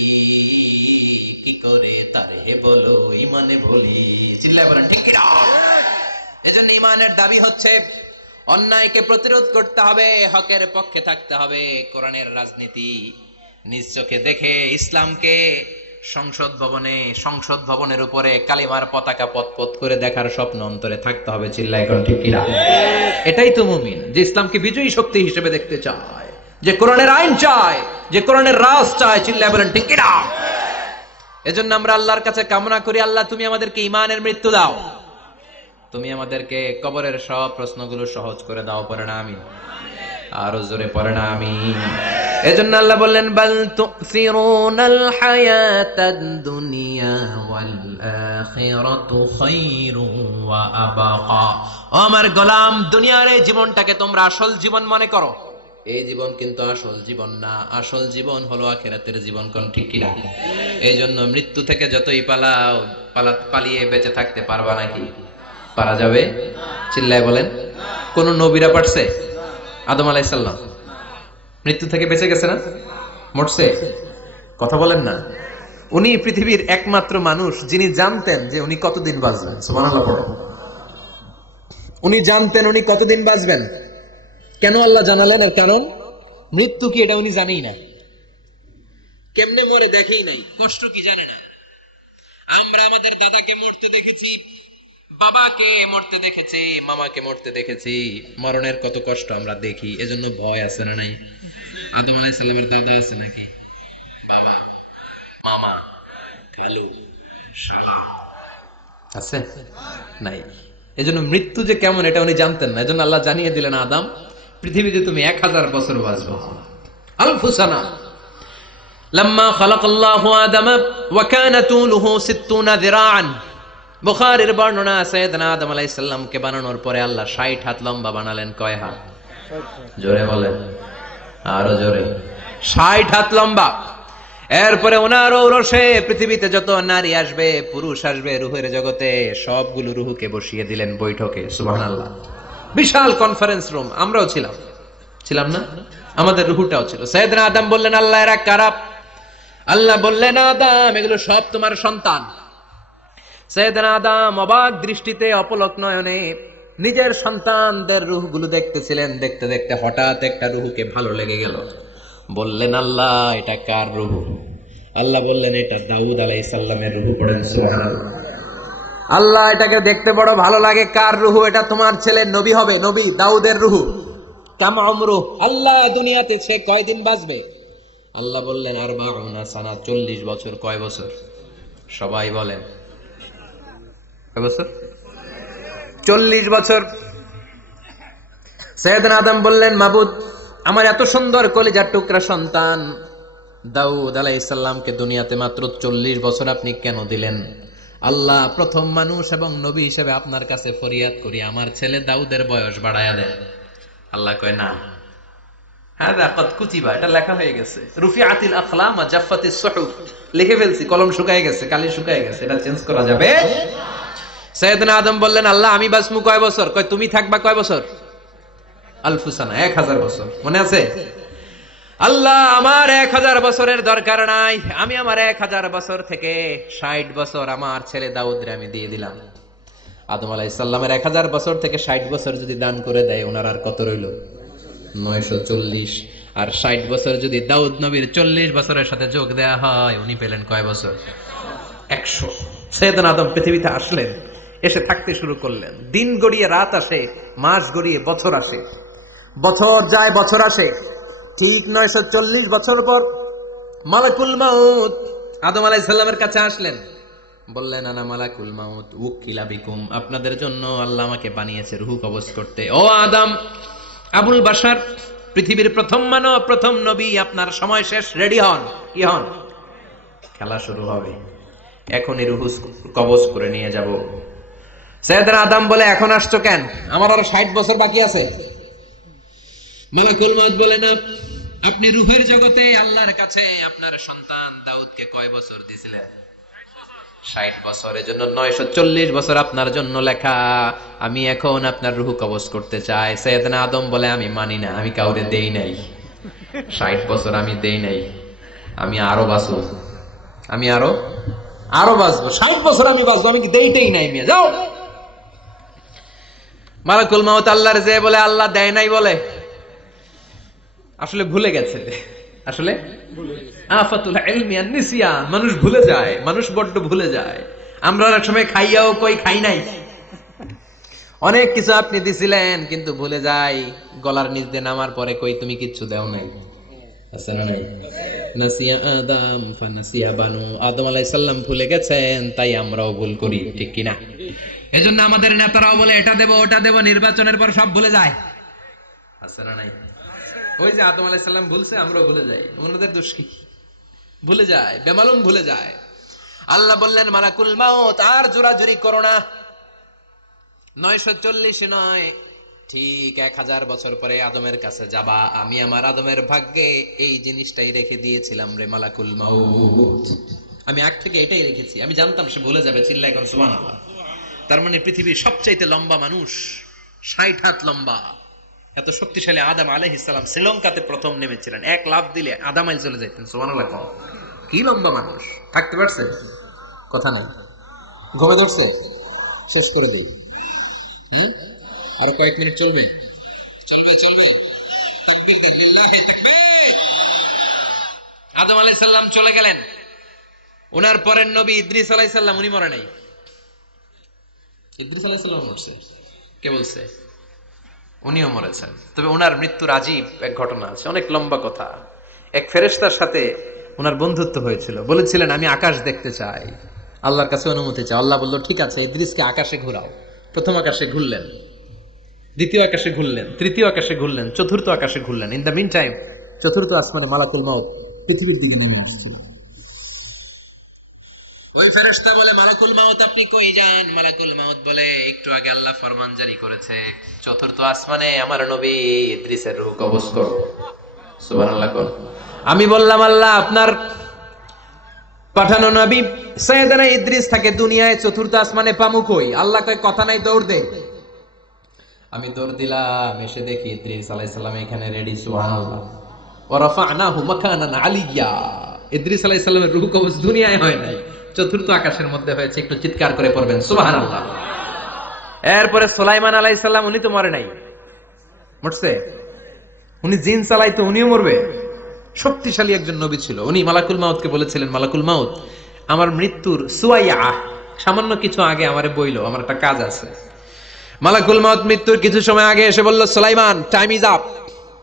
কি করে তারে বলো ঈমানে বলি। চিল্লায় বলেন ঠিক কি না? এজন্য ঈমানের দাবি হচ্ছে অন্যায়কে প্রতিরোধ করতে হবে, হকের পক্ষে থাকতে হবে। কোরআনের রাজনীতি নিজ চোখে দেখে ইসলামকে সংসদ ভবনের উপরে কালিমার পতাকা পতপত করে দেখার স্বপ্ন অন্তরে থাকতে হবে। চিল্লায় এখন ঠিক কিনা? এটাই তো মুমিন, যে ইসলামকে বিজয়ী শক্তি হিসেবে দেখতে চায়, যে কোরআনের আইন চায়, যে কোরআনের রাজ চায়। চিল্লায় বলেন ঠিক কিনা? এজন্য আমরা আল্লাহর কাছে কামনা করি, আল্লাহ তুমি আমাদেরকে ঈমানের মৃত্যু দাও, তুমি আমাদেরকে কবরের সব প্রশ্নগুলো সহজ করে দাও। পড়েন আমিন। আরো জোরে পড়েন আমিন। এজন্য আল্লাহ বললেন বাল তুসিরুনাল হায়াতাদ দুনিয়া ওয়াল আখিরাতু খায়রুন ওয়া আবাকা। ও আমার গোলাম, দুনিয়ার এই জীবনটাকে তোমরা আসল জীবন মনে করো, এই জীবন কিন্তু আসল জীবন না। আসল জীবন হলো আখিরাতের জীবন। কোন ঠিক কিনা? এই জন্য মৃত্যু থেকে যতই পালাও, পালিয়ে বেঁচে থাকতে পারবা নাকি? পারা যাবে? চিল্লায় বলেন। কোন নবীরা পারছে? আদম আলাইহিস সালাম মৃত্যু থেকে বেঁচে গেছে না? মরছে? কথা বলেন না। উনি পৃথিবীর একমাত্র মানুষ যিনি জানতেন যে উনি কতদিন বাঁচবেন। সুবহানাল্লাহ পড়ো। উনি জানতেন উনি কতদিন বাঁচবেন। কেন আল্লাহ জানালেন? এর কারণ মৃত্যু কি এটা উনি জানেই না, কেমনে মরে দেখেই নাই, কষ্ট কি জানে না। আমরা আমাদের দাদাকে মরতে দেখেছি, বাবাকে মরতে দেখেছি, মামাকে মরতে দেখেছি, মরণের কত কষ্ট আমরা দেখি। এজন্য ভয় আছে না নাই? আদম আলাইহিস সালামের দাদা আছে নাকি? বাবা, মামা, খালু, শালা আছে নাই? এজন্য মৃত্যু যে কেমন এটা উনি জানতেন না। এজন্য আল্লাহ জানিয়ে দিলেন, আদম পৃথিবীতে তুমি 1000 বছর বাঁচবে। আলফুসানা লাম্মা খালাকাল্লাহু আদম ওয়া কানা তুলুহু 60 যিরাআন। বুখারীর বর্ণনা, সাইয়েদনা আদম আলাইহিস সালামকে বানানোর পরে আল্লাহ 60 হাত লম্বা বানালেন। কয় হাত? জোরে বলেন, আরো জোরে। 60 হাত লম্বা। এরপরে ওনার ঔরসে পৃথিবীতে যত নারী আসবে, পুরুষ আসবে রূহের জগতে, সবগুলো রূহকে বসিয়ে দিলেন বৈঠকে। সুবহানাল্লাহ। বিশাল কনফারেন্স রুম। আমরাও ছিলাম না? আমাদের রূহটাও ছিল। সাইয়েদনা আদম বললেন, আল্লাহ এরা কারা? আল্লাহ বললেন, আদম এগুলো সব তোমার সন্তান। সাইয়েদনা আদম অবাক দৃষ্টিতে, অপলক নয়নে নিজের সন্তানদের রূহগুলো দেখতেছিলেন। দেখতে দেখতে হঠাৎ একটা রূহকে ভালো লেগে গেল। বললেন, আল্লাহ এটা কার রূহ? আল্লাহ বললেন, এটা দাউদ আলাইহিস সালামের রূহ। পড়েন সুবহানাল্লাহ। আল্লাহ এটাকে দেখতে বড় ভালো লাগে, কার রূহ? এটা তোমার ছেলে নবী হবে, নবী দাউদের রূহ। কাম উমরু, আল্লাহ দুনিয়াতে সে কয়দিন বাঁচবে? আল্লাহ বললেন, 40 সানা, 40 বছর। কয় বছর? সবাই বলেন কয় বছর? 40 বছর। সাইয়েদনা আদম বললেন, মাবুদ আমার এত সুন্দর কলিজার টুকরা সন্তান দাউদ আলাইহিস সালামকে দুনিয়াতে মাত্র 40 বছর আপনি কেন দিলেন? আল্লাহ প্রথম মানুষ এবং নবী হিসেবে আপনার কাছে ফরিয়াদ করি, আমার ছেলে দাউদের বয়স বাড়ায়া দেন। আল্লাহ কয় না, হাদা কদ কুতিবা, এটা লেখা হয়ে গেছে। রুফিআতিল আকলাম ওয়া জাফফাতিস সুহুফ, লিখে ফেলছি, কলম শুকায় গেছে, কালি শুকায় গেছে, এটা চেঞ্জ করা যাবে। সাইয়েদনা আদম বললেন, আল্লাহ আমি বাঁচমু কয় বছর? কয় তুমি থাকবা কয় বছর? আলফুসানা, 1000 বছর। মনে আছে? আল্লাহ আমার 1000 বছরের দরকার নাই, আমি আমার 1000 বছর থেকে 60 বছর আমার ছেলে দাউদরে আমি দিয়ে দিলাম। আদম আলাইহিস সালামের 1000 বছর থেকে 60 বছর যদি দান করে দেয়, ওনার আর কত রইল? 940। আর 60 বছর যদি দাউদ নবীর 40 বছরের সাথে যোগ দেয়া হয়, উনি পেলেন কয় বছর? 100। সাইয়েদনা আদম পৃথিবীতে আসলেন, এসে থাকতে শুরু করলেন। দিন গড়িয়ে রাত আসে, মাস গড়িয়ে বছর আসে, বছর যায় বছর আসে। ঠিক 940 বছর পর মালাকুল মাউত আদম আলাইহিস সালামের কাছে আসলেন, বললেন, আনা মালাকুল মাউত উকিলা বিকুম, আপনাদের জন্য আল্লাহ আমাকে বানিয়েছে রূহ কবজ করতে। ও আদম, আবুল বাশার, পৃথিবীর প্রথম মানব, প্রথম নবী, আপনার সময় শেষ, রেডি হন। কি হন? খেলা শুরু হবে, এখনই রূহ কবজ করে নিয়ে যাব। সাইয়েদনা আদম বলে, এখন আসছো কেন? আমার আরো 60 বছর বাকি আছে। মালাকুল মাউত বলে, না, আপনি রূহের জগতে আল্লাহর কাছে আপনার সন্তান দাউদকে কয় বছর দিয়েছিলেন? 60 বছর। এজন্য 940 বছর আপনার জন্য লেখা। আমি এখন আপনার রূহ কবজ করতে চাই। সাইয়েদনা আদম বলে, আমি মানি না, আমি কাউরে দেই নাই 60 বছর, আমি দেই নাই, আমি আরো বাঁচবো, আমি আরো বাঁচবো, 60 বছর আমি বাঁচবো, আমি কি দেইটাই নাই। মিয়া যাও। মালাকুল মাউত আল্লাহর যে বলে, আল্লাহ দেয় নাই বলে, আসলে ভুলে গেছে। আসলে আফাতুল ইলমি আন-নিসিয়ান, মানুষ ভুলে যায়, মানুষ বড্ড ভুলে যায়। আমরা অনেক সময় খাইয়াও কই খাই নাই। অনেক কিছু আপনি দিছিলেন, কিন্তু ভুলে যাই, গলার নিচ দিয়ে নামার পরে কই তুমি কিচ্ছু দাও নাই। আছে না নাই? নাসিয়া আদম ফানাসিয়া বানু, আদম আলাইহিস সালাম ভুলে গেছেন, তাই আমরাও ভুল করি, ঠিক কি না? এজন্য আমাদের নেতারাও বলে এটা দেব ওটা দেব, নির্বাচনের পর সব ভুলে যায়। আছে না নাই? ওই যে আদম আলাইহিস সালাম ভুলছে, আমরাও ভুলে যাই। ওনাদের দোষ কি? ভুলে যায়, বেমালুম ভুলে যায়। আল্লাহ বললেন, মালাকুল মাউত আর জোরাজুরি করো না, 940 নয়, ঠিক 1000 বছর পরে আদমের কাছে যাবা। আমি আমার আদমের ভাগ্যে এই জিনিসটাই রেখে দিয়েছিলাম রে মালাকুল মাউত, আমি আগ থেকে এটাই রেখেছি। আমি জানতাম সে ভুলে যাবে। চিল্লায় কোন সুবহানাল্লাহ। তার মানে পৃথিবীর সবচাইতে লম্বা মানুষ, 60 হাত লম্বা, এত শক্তিশালী আদম আলাইহিস সালাম শ্রীলঙ্কাতে প্রথম নেমেছিলেন। 1 লাফ দিলে আধা মাইল চলে যেতেন। সুবহানাল্লাহ। কি লম্বা মানুষ! থাকতে পারছে? কথা নাই। ঘুমে ধরছে? শেষ করে দিই। আর কয়েক মিনিট চলবে? চলবে। তাকবীর দেন, লিল্লাহি তাকবীর। আদম আলাইহিস সালাম চলে গেলেন। ওনার পরের নবী ইদ্রিস আলাইহিস সালাম, উনি মরে নাই। ইদ্রিস আলাইহিস সালাম মরছে। কে বলছে? উনিও মরেছেন। তবে ওনার মৃত্যুর আজীব এক ঘটনা আছে, অনেক লম্বা কথা। এক ফেরেশতার সাথে ওনার বন্ধুত্ব হয়েছিল। বলেছিলেন, আমি আকাশ দেখতে চাই, আল্লাহর কাছে অনুমতি চাই। আল্লাহ বলল, ঠিক আছে, ইদ্রিসকে আকাশে ঘুরাও। প্রথম আকাশে ঘুরলেন, দ্বিতীয় আকাশে ঘুরলেন, তৃতীয় আকাশে ঘুরলেন, চতুর্থ আকাশে ঘুরলেন। ইন দ্য মিন টাইম চতুর্থ আসমানে মালাকুল মাউত পৃথিবীর দিকে নেমে আসছিল। ওই ফেরেশতা বলে, মালাকুল মাউত আপনি কই যান? মালাকুল মাউত বলে, একটু আগে আল্লাহ ফরমান জারি করেছে, চতুর্থ আসমানে আমার নবী ইদ্রিসের রূহ কবজ করো। সুবহানাল্লাহ। আমি বললাম, আল্লাহ আপনার পাঠানো নবী সাইয়েদনা ইদ্রিস থাকে দুনিয়ায়, চতুর্থ আসমানে পামু কই? আল্লাহ কয়, কথা নাই, দৌড় দে। আমি দৌড় দিলাম, এসে দেখি ইদ্রিস আলাইহিস সালাম এখানে রেডি। সুবহানাল্লাহ। ওয়া রাফা'নাহু মাকানান আলিয়্যা। ইদ্রিস আলাইহিস সালামের রূহ কবজ দুনিয়ায় হয় নাই, চতুর্থ আকাশের মধ্যে হয়েছে। একটু চিৎকার করে পড়বেন সুবহানাল্লাহ। এরপরে সুলাইমান আলাইহিস সালাম, উনি তো মরে নাই, মরছে? উনি জিন চালাইতো, উনিও মরবে? শক্তিশালী একজন নবী ছিল। উনি মালাকুল মাউতকে বলেছিলেন, মালাকুল মাউত আমার মৃত্যুর সুয়াইয়া, সামান্য কিছু আগে আমারে বইলো, আমার একটা কাজ আছে। মালাকুল মাউত মৃত্যুর কিছু সময় আগে এসে বলল, সুলাইমান টাইম ইজ আপ,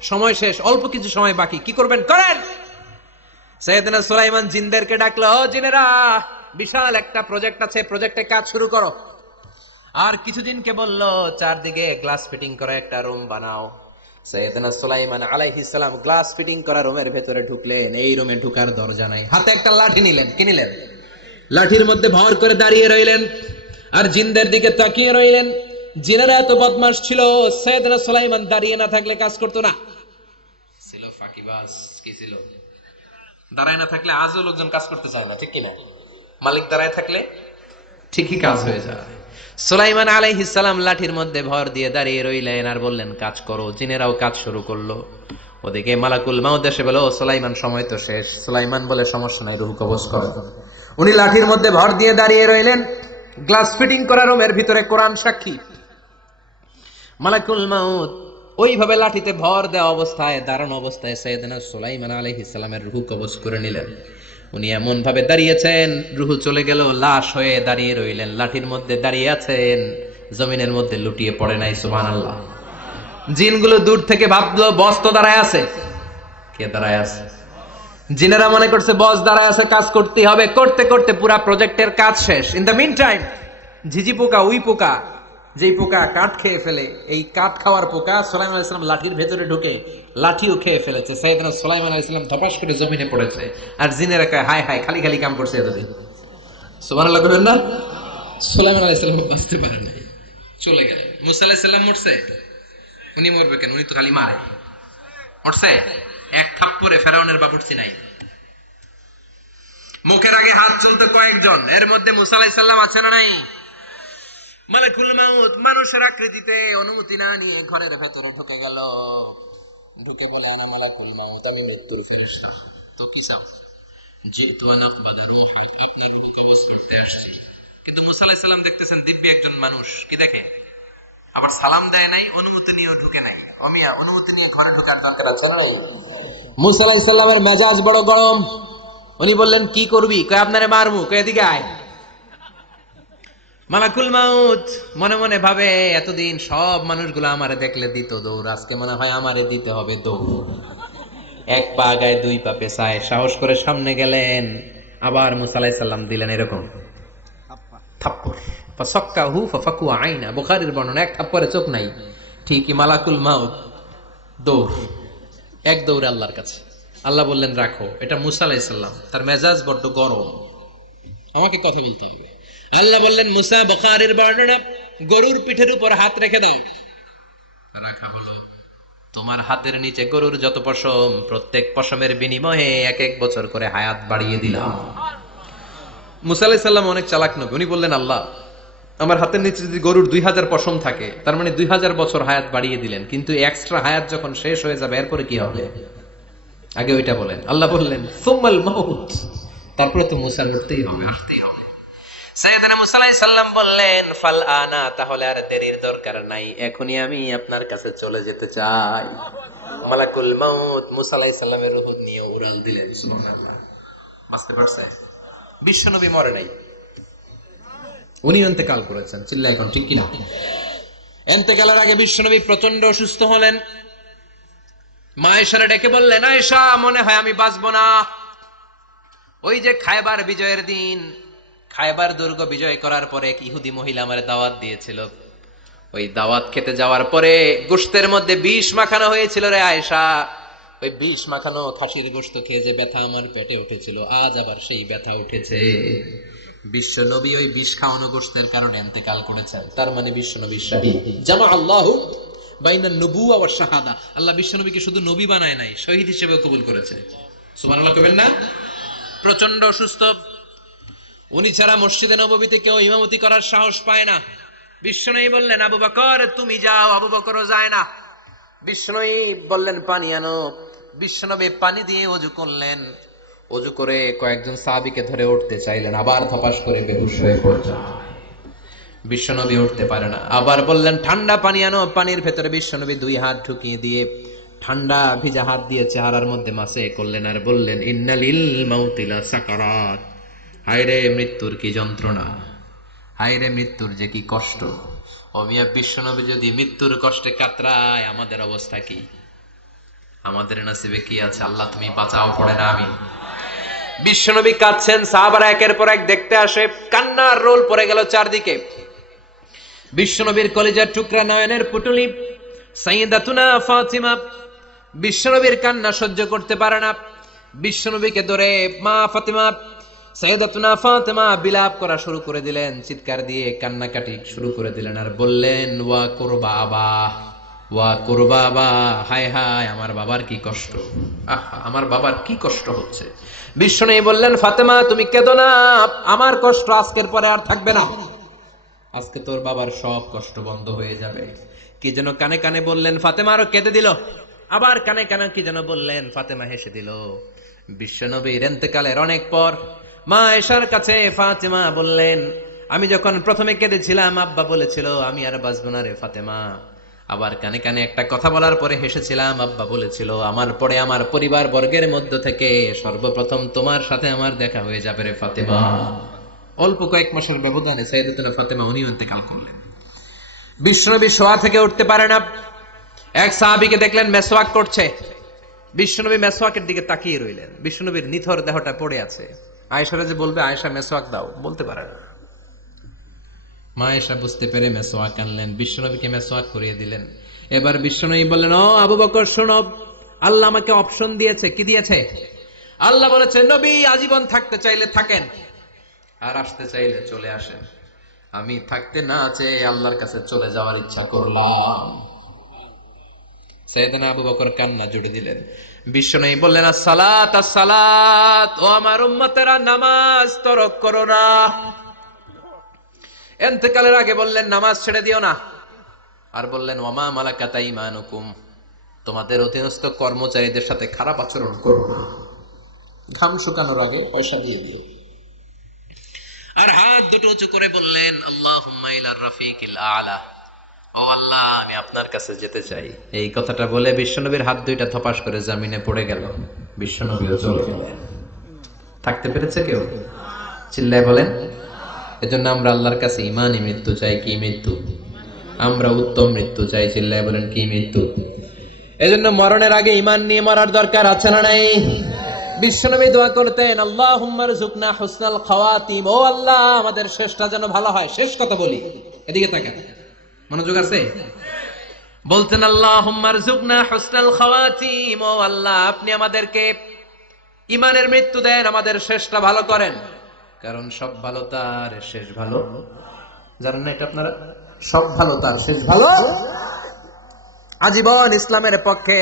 সময় শেষ, অল্প কিছু সময় বাকি, কি করবেন করেন। সাইয়েদনা সুলাইমান জিনদেরকে ডাকলো, ও জিনেরা, বিশাল একটা প্রজেক্ট আছে, প্রজেক্টে কাজ শুরু করো। আর কিছুদিনকে বলল, চারদিকে গ্লাস ফিটিং করা একটা রুম বানাও। সাইয়েদনা সুলাইমান আলাইহিস সালাম গ্লাস ফিটিং করা রুমের ভেতরে ঢুকলেন। এই রুমে ঢুকার দরজা নাই, হাতে একটা লাঠি নিলেন। কি নিলেন? লাঠির মধ্যে ভর করে দাঁড়িয়ে রইলেন আর জিনদের দিকে তাকিয়ে রইলেন। জিনেরা এত বদমাশ ছিল, সাইয়েদনা সুলাইমান দাঁড়িয়ে না থাকলে কাজ করতো না, ছিল ফাঁকিবাজ। কি ছিল? দাঁড়ায় না থাকলে আজও লোকজন কাজ করতে চায় না, ঠিক কিনা? মালিক দাঁড়ায় থাকলে ঠিকই কাজ হয়ে যায়। সুলাইমান আলাইহিস সালাম লাঠির মধ্যে ভর দিয়ে দাঁড়িয়ে রইলেন আর বললেন কাজ করো। জিনেরাও কাজ শুরু করলো। ওদিকে মালাকুল মাউত এসে বলে, ও সুলাইমান সময় তো শেষ। সুলাইমান বলে, সমস্যা নাই, রূহ কবজ করো। উনি লাঠির মধ্যে ভর দিয়ে দাঁড়িয়ে রইলেন। গ্লাস ফিটিং করা রুমের ভিতরে কোরআন সাক্ষী। মালাকুল মাউত ওইভাবে লাঠিতে ভর দেওয়া অবস্থায়, দাঁড়ানো অবস্থায় সাইয়েদনা সুলাইমান আলাইহিস সালামের রূহ কবজ করে নিলেন। উনি এমন ভাবে দাঁড়িয়েছেন, রূহ চলে গেল, লাশ হয়ে দাঁড়িয়ে রইলেন। লাঠির মধ্যে দাঁড়িয়ে আছেন, জমিনের মধ্যে লুটিয়ে পড়ে নাই। সুবহানাল্লাহ। জিনগুলো দূর থেকে ভাবলো বস তো দাঁড়ায় আছে। কে দাঁড়ায় আছে? জিনেরা মনে করছে বস দাঁড়ায় আছে, কাজ করতে হবে। করতে করতে পুরা প্রজেক্টের কাজ শেষ। ইন দ্য মিন টাইম ঝিঝি পোকা, উই পোকা, যেই পোকা কাঠ খেয়ে ফেলে, এই কাঠ খাওয়ার পোকা সুলাইমান আলাইহিস সালাম লাঠির ভেতরে ঢুকে লাঠিও খেয়ে ফেলেছে। সাইয়েদনা সুলাইমান আলাইহিস সালাম ধপাস করে জমিনে পড়েছে। আর জিনেরা কয়, হায় হায়, খালি খালি কাম করছে এতদিন। সুবহানাল্লাহ কইবেন না? সুলাইমান আলাইহিস সালাম বাঁচতে পারে নাই, চলে গেলেন। মুসা আলাইহিস সালাম মরছে? উনি মরবে কেন? উনি তো খালি মারে। মরছে? এক থাপ্পড়ে ফেরাউনের বাবুর্চি নাই। মুখের আগে হাত চলতে কয়েকজন, এর মধ্যে মুসা আলাইহিস সালাম আছে না নাই? মালাকুল মাউত মানুষের আকৃতিতে অনুমতি না নিয়ে ঘরের ভেতরে ঢুকে গেল। ঢুকে বলে, আনা মালাকুল মাউত, আমি মৃত্যুর ফেরেশতা। তো কি চাও? জিতু নাকবাদা রূহা, আপনার রূহ কবজ করতে আসছি। কিন্তু মুসা আলাইহিস সালাম দেখতেছেন দিব্যি একজন মানুষ, কি দেখে? আবার সালাম দেয় নাই, অনুমতি নিয়েও ঢুকে নাই। অমিয়া অনুমতি নিয়ে ঘরে ঢুকার দরকার আছে না নাই? মুসা আলাইহিস সালামের মেজাজ বড় গরম। উনি বললেন, কি করবি? কয়, আপনারে মারমু। কয়, এদিকে আয়। মালাকুল মাউত মনে মনে ভাবে, এতদিন সব মানুষগুলো আমারে দেখলে দিত দৌড়, আজকে মনে হয় আমারে দিতে হবে দৌড়। এক পা গায়ে দুই পা পেছায় সাহস করে সামনে গেলেন। আবার মুসা আলাইহিস সালাম দিলেন এরকম থাপ্পড়। ফাসাক্কাহু ফাফাকু আইনা, বুখারীর বর্ণনা। এক থাপ্পড়ে চোখ নাই। ঠিকই মালাকুল মাউত দৌড়, এক দৌড়ে আল্লাহর কাছে। আল্লাহ বললেন, রাখো। এটা মুসা আলাইহিস সালাম, তার মেজাজ বড্ড গরম, আমাকে কথা বলতে হবে। আল্লাহ বললেন, মুসা, বুখারীর বর্ণনা, গরুর পিঠের উপর হাত রেখে দাও। রাখা হলো। তোমার হাতের নিচে গরুর যত পশম, প্রত্যেক পশমের বিনিময়ে এক এক বছর করে হায়াত বাড়িয়ে দিলাম। মুসা আলাইহিস সালাম অনেক চালাক নবী। উনি বললেন, আল্লাহ, আমার হাতের নিচে যদি গরুর 2000 পশম থাকে, তার মানে 2000 বছর হায়াত বাড়িয়ে দিলেন। কিন্তু এক্সট্রা হায়াত যখন শেষ হয়ে যাবে, এরপরে কি হবে? আগে ওইটা বলেন। আল্লাহ বললেন, সুম্মাল মাউত, তারপরে তো মুসা মরতেই হবে, আসতেই হবে। সাইয়েদনা মুসা আলাইহিস সালাম বললেন, ফাল আনা, তাহলে আর দেরির দরকার নাই, এখনই আমি আপনার কাছে চলে যেতে চাই। মালাকুল মাউত মুসা আলাইহিস সালামের রূহ নিয়ে উড়াল দিলেন। সুবহানাল্লাহ। বুঝতে পারছে? বিশ্বনবী মরে নাই, উনি ইন্তেকাল করেছেন। চিল্লা এখন ঠিক কিনা? ইন্তেকালের আগে বিশ্বনবী প্রচন্ড অসুস্থ হলেন। মা আয়েশারে ডেকে বললেন, আয়েশা, মনে হয় আমি বাঁচবো না। ওই যে খায়বার বিজয়ের দিন, খায়বার দুর্গ বিজয় করার পরে এক ইহুদি মহিলা আমার দাওয়াত দিয়েছিল। ওই দাওয়াত খেতে যাওয়ার পরে গোশতের মধ্যে বিষ মাখানো হয়েছিল রে আয়েশা। ওই বিষ মাখানো খাসির গোশত খেয়ে যে ব্যথা আমার পেটে উঠেছিল, আজ আবার সেই ব্যথা উঠেছে। বিশ্বনবী ওই বিষ খাওয়ানো গোশতের কারণে ইন্তেকাল করেছেন। তার মানে বিশ্বনবী শহীদ। জামা আল্লাহু বাইনা নবুওয়া ওয়া শাহাদা। আল্লাহ বিশ্বনবীকে শুধু নবী বানায় নাই, শহীদ হিসেবে কবুল করেছে। সুবহানাল্লাহ কইবেন না? প্রচন্ড অসুস্থ, উনি ছাড়া মসজিদে নববীতে কেউ ইমামতি করার সাহস পায় না। বিশ্বনবী বললেন, আবু বকর তুমি যাও। আবু বকরও যায় না। বিশ্বনবী বললেন, পানি আনো। বিশ্বনবী পানি দিয়ে ওযু করলেন। ওযু করে কয়েকজন সাহাবীকে ধরে উঠতে চাইলেন, আবার ধপাস করে বেহুশ হয়ে পড়লেন। বিশ্বনবী উঠতে পারে না। আবার বললেন, ঠান্ডা পানি আনো। পানির ভেতরে বিশ্বনবী 2 হাত ঢুকিয়ে দিয়ে ঠান্ডা ভিজা হাত দিয়ে চেহারার মধ্যে মাসে করলেন আর বললেন, ইন্নালিল মাউতি লা সাকারাত, হায়রে মৃত্যুর কি যন্ত্রণা, হায়রে মৃত্যুর যে কি কষ্ট। ও মিয়া, বিশ্বনবী যদি মৃত্যুর কষ্টে কাতরায়, আমাদের অবস্থা কি? আমাদের নসিবে কি আছে? আল্লাহ তুমি বাঁচাও, পড়ে না আমি। বিশ্বনবী কাঁদছেন, সাহাবারা একের পর এক দেখতে আসে। কান্নার রোল পড়ে গেল চারদিকে। বিশ্বনবীর কলিজার টুকরা নয়নের পুটুলি সাইয়্যিদাতুনা ফাতিমা বিশ্বনবীর কান্না সহ্য করতে পারে না। বিশ্বনবীকে ধরে মা ফাতিমা, সাইয়্যিদাতুনা ফাতিমা বিলাপ করা শুরু করে দিলেন, চিৎকার দিয়ে কান্নাকাটি শুরু করে দিলেন আর বললেন, ওয়া কুরবাবা, ওয়া কুরবাবা, হায় হায় আমার বাবার কি কষ্ট, আহা আমার বাবার কি কষ্ট হচ্ছে। বিশ্বনবী বললেন, ফাতেমা তুমি কেঁদো না, আমার কষ্ট আজকের পরে আর থাকবে না। আজকে তোর বাবার সব কষ্ট বন্ধ হয়ে যাবে। কি যেন কানে কানে বললেন, ফাতেমা আরো কেঁদে দিল। আবার কানে কানে কি যেন বললেন, ফাতেমা হেসে দিল। বিশ্বনবীর ইন্তেকালের অনেক পর মা আয়েশার কাছে ফাতেমা বললেন, আমি যখন প্রথমে কেঁদেছিলাম আব্বা বলেছিল আমি আর বাঁচব না রে ফাতেমা। আবার কানে কানে একটা কথা বলার পরে হেসেছিলাম, আব্বা বলেছিল আমার পরে আমার পরিবার বর্গের মধ্য থেকে সর্বপ্রথম তোমার সাথে আমার দেখা হয়ে যাবে রে ফাতেমা। অল্প কয়েক মাসের ব্যবধানে সাইয়েদাতুনা ফাতেমা উনিও ইন্তেকাল করলেন। বিশ্বনবী শোয়া থেকে উঠতে পারে না। এক সাহাবীকে দেখলেন মেসওয়াক করছে। বিশ্বনবী মেসওয়াকের দিকে তাকিয়ে রইলেন। বিশ্বনবীর নিথর দেহটা পড়ে আছে। আয়েশারা যে বলবে আয়েশা মেসওয়াক দাও, বলতে পারে না। মা আয়েশা বুঝতে পেরে মেসওয়াক আনলেন, বিশ্বনবীকে মেসওয়াক করিয়ে দিলেন। এবার বিশ্বনবী বললেন, ও আবু বকর শোনো, আল্লাহ আমাকে অপশন দিয়েছে। কি দিয়েছে? আল্লাহ বলেছে নবী আজীবন থাকতে চাইলে থাকেন, আর আসতে চাইলে চলে আসেন। আমি থাকতে না চেয়ে আল্লাহর কাছে চলে যাওয়ার ইচ্ছা করলাম। সাইয়েদনা আবু বকর কান্না জুড়ে দিলেন। বিশ্বনবী বললেন, আসসালাত আসসালাত, ও আমার উম্মতেরা নামাজ তরক করো না। ইন্তেকালের আগে বললেন নামাজ ছেড়ে দিও না। আর বললেন ওয়ামা মালাকাত আইমানুকুম, তোমাদের অধীনস্থ কর্মচারীদের সাথে খারাপ আচরণ করো না। ঘাম শুকানোর আগে পয়সা দিয়ে দিও। আর হাত দুটো উঁচু করে বললেন আল্লাহুম্মা ইলার রাফিকিল আলা, ও আল্লাহ আমি আপনার কাছে যেতে চাই। এই কথাটা বলে বিশ্বনবীর হাত দুইটা থপাস করে জমিনে পড়ে গেল। বিশ্বনবীও চলে গেলেন। থাকতে পেরেছে কেউ? চিল্লায় বলেন। এজন্য আমরা আল্লাহর কাছে ঈমানি মৃত্যু চাই। কি মৃত্যু? আমরা উত্তম মৃত্যু চাই। চিল্লায় বলেন কি মৃত্যু? এজন্য মরণের আগে ঈমান নিয়ে মরার দরকার আছে না নাই? বিশ্বনবী দোয়া করতেন আল্লাহুম্মা রযুকনা হুসনাল খাওয়াতিম, ও আল্লাহ আমাদের শেষটা যেন ভালো হয়। শেষ কথা বলি, এদিকে তাকান, মনোযোগ আছে। বলতেন আল্লাহুম্মা রযুকনা হুসনাল খাওয়াতিম, ও আল্লাহ আপনি আমাদেরকে ঈমানের মৃত্যু দেন, আমাদের শেষটা ভালো করেন। কারণ সব ভালো তার শেষ ভালো। জানেন না এটা আপনারা? সব ভালো তার শেষ ভালো। আজীবন ইসলামের পক্ষে,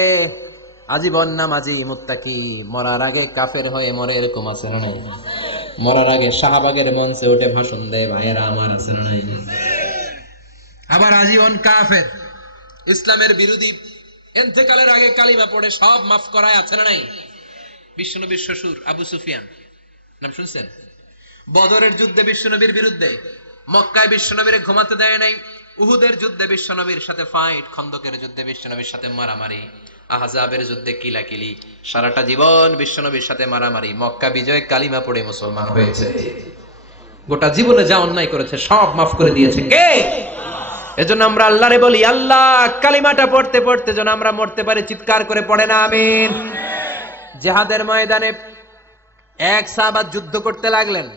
আজীবন নামাজি মুত্তাকি, মরার আগে কাফের হয়ে মরে, এরকম আছে না নাই? মরার আগে শাহবাগের মঞ্চে উঠে ভাষণ দেয়, ভাইয়েরা আমার, আছে না নাই? আবার আজীবন কাফের, ইসলামের বিরোধী, ইন্তেকালের আগে কালিমা পড়ে সব মাফ করায়, আছে না নাই? বিশ্বনবীর শ্বশুর আবু সুফিয়ান, নাম শুনছেন? বদরের যুদ্ধে বিশ্বনবীর বিরুদ্ধে, মক্কায় বিশ্বনবীরে ঘুমাতে দেয় নাই, উহুদের যুদ্ধে বিশ্বনবীর সাথে ফাইট, খন্দকের যুদ্ধে বিশ্বনবীর সাথে মারামারি, আহজাবের যুদ্ধে কিলাকিলি, সারাটা জীবন বিশ্বনবীর সাথে মারামারি, মক্কা বিজয় কালিমা পড়ে মুসলমান হয়েছে। গোটা জীবনে যা অন্যায় করেছে সব মাফ করে দিয়েছে কে? এজন্য আমরা আল্লাহরে বলি, আল্লাহ কালিমাটা পড়তে পড়তে যেন আমরা মরতে পারি। চিৎকার করে পড়ে না আমিন। জিহাদের ময়দানে এক সাহাবা যুদ্ধ করতে লাগলেন।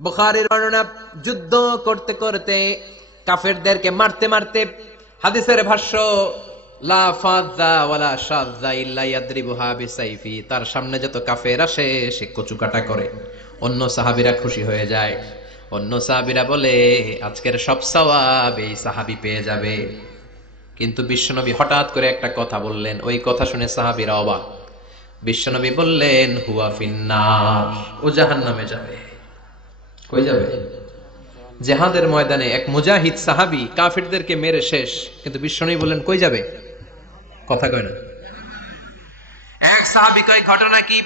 বুখারীর বর্ণনা, যুদ্ধ করতে করতে কাফেরদেরকে মারতে মারতে, হাদিসের ভাষ্য লা ফাযা ওয়ালা শাযা ইল্লা ইয়াদরিবুহা বিসাইফি, তার সামনে যত কাফের আসে সে কচুকাটা করে। অন্য সাহাবীরা খুশি হয়ে যায়। অন্য সাহাবীরা বলে আজকের সব সওয়াব এই সাহাবী পেয়ে যাবে। কিন্তু বিশ্বনবী হঠাৎ করে একটা কথা বললেন, ওই কথা শুনে সাহাবীরা অবাক। বিশ্বনবী বললেন হুয়া ফিন্নার, ও জাহান্নামে যাবে। কই যাবে? জিহাদের ময়দানে এক মুজাহিদ সাহাবী কাফিরদেরকে মেরে শেষ, কিন্তু বিশ্বনবী বললেন কই যাবে? কথা কয় না। এক সাহাবী কয় ঘটনা কি?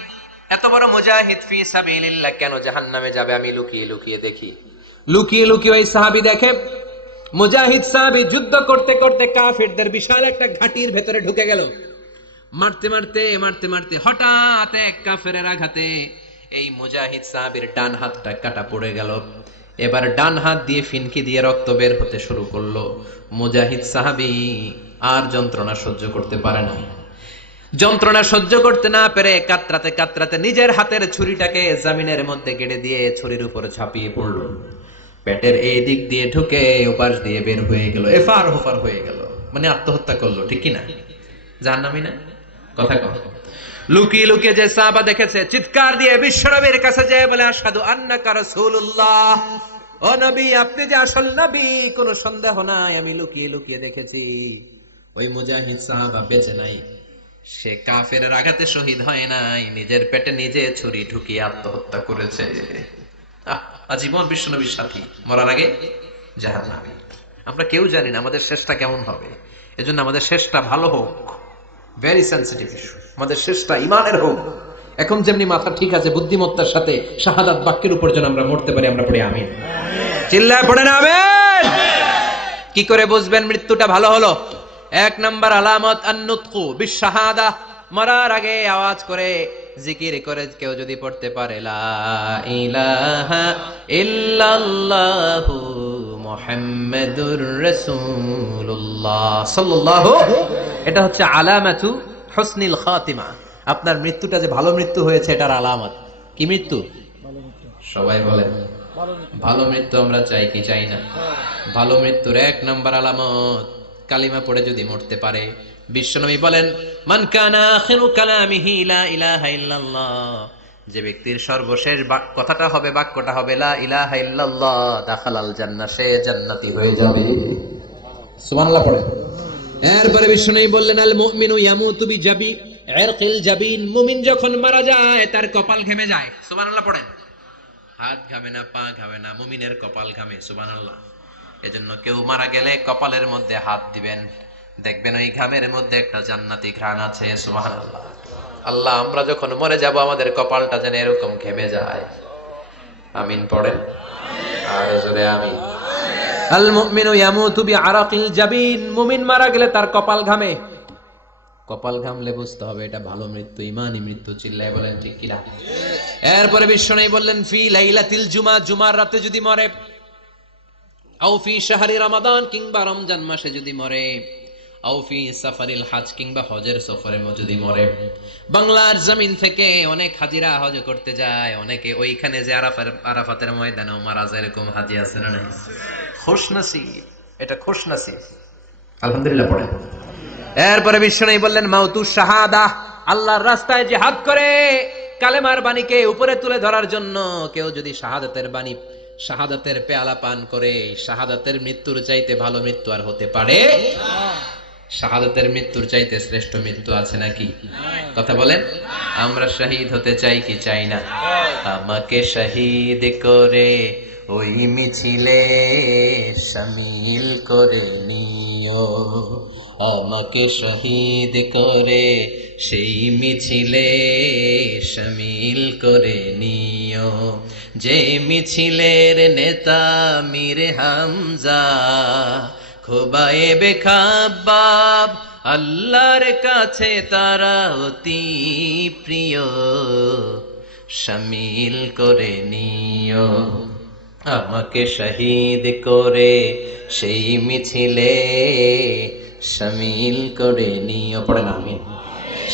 এত বড় মুজাহিদ ফি সাবিলিল্লাহ কেন জাহান্নামে যাবে? আমি লুকিয়ে লুকিয়ে দেখি। লুকিয়ে লুকিয়ে ওই সাহাবী দেখে মুজাহিদ সাহাবী যুদ্ধ করতে করতে কাফিরদের বিশাল একটা ঘাটির ভেতরে ঢুকে গেল। মারতে মারতে মারতে মারতে হঠাৎ এক কাফেরের আঘাতে এই মুজাহিদ সাহাবীর ডান হাতটা কাটা পড়ে গেল। এবার ডান হাত দিয়ে ফিনকি দিয়ে রক্ত বের হতে শুরু করলো। মুজাহিদ সাহাবী আর যন্ত্রণা সহ্য করতে পারে না। যন্ত্রণা সহ্য করতে না পেরে কাতরাতে কাতরাতে নিজের হাতের ছুরিটাকে জমিনের মধ্যে গেড়ে দিয়ে ছুরির উপর ঝাঁপিয়ে পড়ল। পেটের এই দিক দিয়ে ঢুকে ওপাশ দিয়ে বের হয়ে গেল, এফার হোফার হয়ে গেল। মানে আত্মহত্যা করলো, ঠিক কিনা? জাহান্নামী না? কথা কও। লুকিয়ে লুকিয়ে যে সাহাবা দেখেছে চিৎকার দিয়ে বিশ্বনবীর কাছে যেয়ে বলে আশহাদু আন্নাকা রাসূলুল্লাহ, ও নবী আপনি যে আসল নবী, কোনো সন্দেহ নাই, আমি লুকিয়ে লুকিয়ে দেখেছি। ওই মুজাহিদ সাহাবা বেঁচে নাই, সে কাফেরের আঘাতে শহীদ হয় নাই, নিজের পেটে নিজে ছুরি ঢুকিয়ে আত্মহত্যা করেছে। আজীবন বিশ্বনবীর সাথী, মরার আগে জাহান্নামী। আমরা কেউ জানি না আমাদের শেষটা কেমন হবে, এজন্য আমাদের শেষটা ভালো হোক, ভেরি সেন্সিটিভ ইস্যু। আমাদের শেষটা ইমানের হোক। এখন যেমনি মাথা ঠিক আছে, বুদ্ধিমত্তার সাথে শাহাদাত বাক্যের উপর যেন আমরা মরতে পারি, আমরা পড়ি আমিন। চিল্লায় পড়েন আমিন। কি করে বুঝবেন মৃত্যুটা ভালো হলো? এক নাম্বার আলামত আন-নুতকু বিশ-শাহাদা। মরার আগে আওয়াজ করে জিকির করে কেউ যদি পড়তে পারে লা ইলাহা ইল্লাল্লাহু মুহাম্মাদুর রাসূলুল্লাহ সাল্লাল্লাহু, এটা হচ্ছে আলামাতু হুসনিল খাতিমা। আপনার মৃত্যুটা যে ভালো মৃত্যু হয়েছে এটার আলামত। কি মৃত্যু? সবাই বলেন ভালো মৃত্যু আমরা চাই কি চাই না? ভালো মৃত্যুর এক নাম্বার আলামত কালিমা পড়ে যদি মরতে পারে। বিশ্বনবী বলেন মান কানা আখিরু কালামিহি লা ইলাহা ইল্লাল্লাহ, যে ব্যক্তির সর্বশেষ কথাটা হবে, বাক্যটা হবে লা ইলাহা ইল্লাল্লাহ, দাখালাল জান্নাহ, সে জান্নাতি হয়ে যাবে। সুবহানাল্লাহ পড়েন। এরপরে বিশ্বনবী বললেন আল মুমিনু ইয়ামুতু বিজাবি ইরকিল জাবিন, মুমিন যখন মারা যায় তার কপাল ঘেমে যায়। সুবহানাল্লাহ পড়েন। হাত ঘামে না, পা ঘামে না, মুমিনের কপাল ঘামে। সুবহানাল্লাহ। এজন্য কেউ মারা গেলে কপালের মধ্যে হাত দিবেন, দেখবেন ওই ঘামের মধ্যে একটা জান্নাতি ঘ্রাণ আছে। সুবহানাল্লাহ। আল্লাহ, আমরা যখন মরে যাব আমাদের কপালটা যেন এরকম ঘেমে যায়। আমিন পড়েন আর জোরে আমিন। আল মুমিনু ইয়ামুতু বিআরাকিল জাবিন, মুমিন মারা গেলে তার কপাল ঘামে। কপাল ঘামলে বুঝতে হবে এটা ভালো মৃত্যু, ইমানি মৃত্যু। চিল্লায় বলেন ঠিক কিনা? এরপরে বিশ্বনবী বললেন ফি লাইলাতিল জুমা, জুমার রাতে যদি মরে, আও ফি শাহরি রমাদান, কিংবা রমজান মাসে যদি মরে, আও ফি সাফারিল হজ, কিংবা হজের সফরে যদি মরে। বাংলার জমিন থেকে অনেক হাজিরা হজ করতে যায়, অনেকে ওইখানে যে আরাফাতের ময়দানেও মারা যায়, এরকম হাজি আছে না নাই? খুশনসিব, এটা খুশনসিব। আলহামদুলিল্লাহ পড়েন। এরপরে বিশ্বনবী বললেন মাউতু শাহাদা, আল্লাহর রাস্তায় জিহাদ করে কালেমার বাণীকে উপরে তুলে ধরার জন্য কেউ যদি শাহাদাতের বাণী, শাহাদাতের পেয়ালা পান করে, শাহাদাতের মৃত্যুর চাইতে ভালো মৃত্যু আর হতে পারে? শাহাদাতের মৃত্যুর চাইতে শ্রেষ্ঠ মৃত্যু আছে নাকি? কথা বলেন। আমরা শহীদ হতে চাই কি চাই না? আমাকে শহীদ করে ওই মিছিলে শামিল করে নিও, আমাকে শহীদ করে সেই মিছিলে শামিল করে নিও, যে মিছিলের নেতা মীর হামজা, খোবায়েবে খাব্বাব, আল্লাহর কাছে তারা অতি প্রিয়, শামিল করে নিও, আমাকে শহীদ করে সেই মিছিলে শামিল করে নিও। পড়েন আমিন।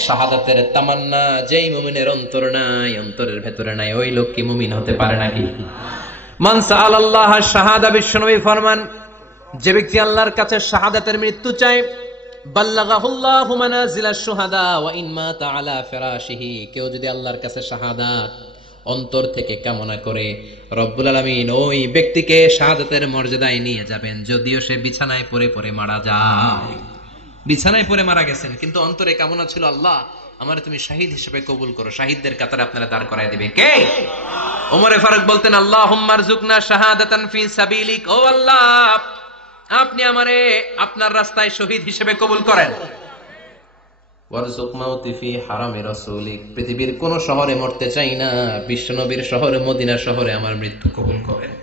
শাহাদাতের তামান্না যেই মুমিনের অন্তর নাই, অন্তরের ভেতরে নাই, ওই লোক কি মুমিন হতে পারে নাকি? মান সাআলাল্লাহ শাহাদা, বিশ্বনবী ফরমান যে ব্যক্তি আল্লাহর কাছে শাহাদাতের মৃত্যু চায়, বাল্লাগাহুল্লাহু মানাজিলাশ শুহাদা ওয়া ইন মাতা আলা ফিরাশিহি, কেউ যদি আল্লাহর কাছে শাহাদাত অন্তর থেকে কামনা করে, রব্বুল আলামিন ওই ব্যক্তিকে শাহাদাতের মর্যাদায় নিয়ে যাবেন, যদিও সে বিছানায় পড়ে পড়ে মারা যায়। বিছানায় পড়ে মারা গেছেন, কিন্তু অন্তরে কামনা ছিল আল্লাহ আমার তুমি শহীদ হিসেবে কবুল করো, শহীদদের কাতারে আপনারা দাঁড় করায় দিবে কে? ওমরে ফারুক বলতেন আল্লাহুম্মা রযুকনা শাহাদাতান ফি সাবিলিক, ও আল্লাহ আপনি আমারে আপনার রাস্তায় শহীদ হিসেবে কবুল করেন। ওয়ারযুক মাউতি ফি হারামি রাসূলিক, পৃথিবীর কোন শহরে মরতে চাই না, বিশ্বনবীর শহরে মদিনা শহরে আমার মৃত্যু কবুল করেন।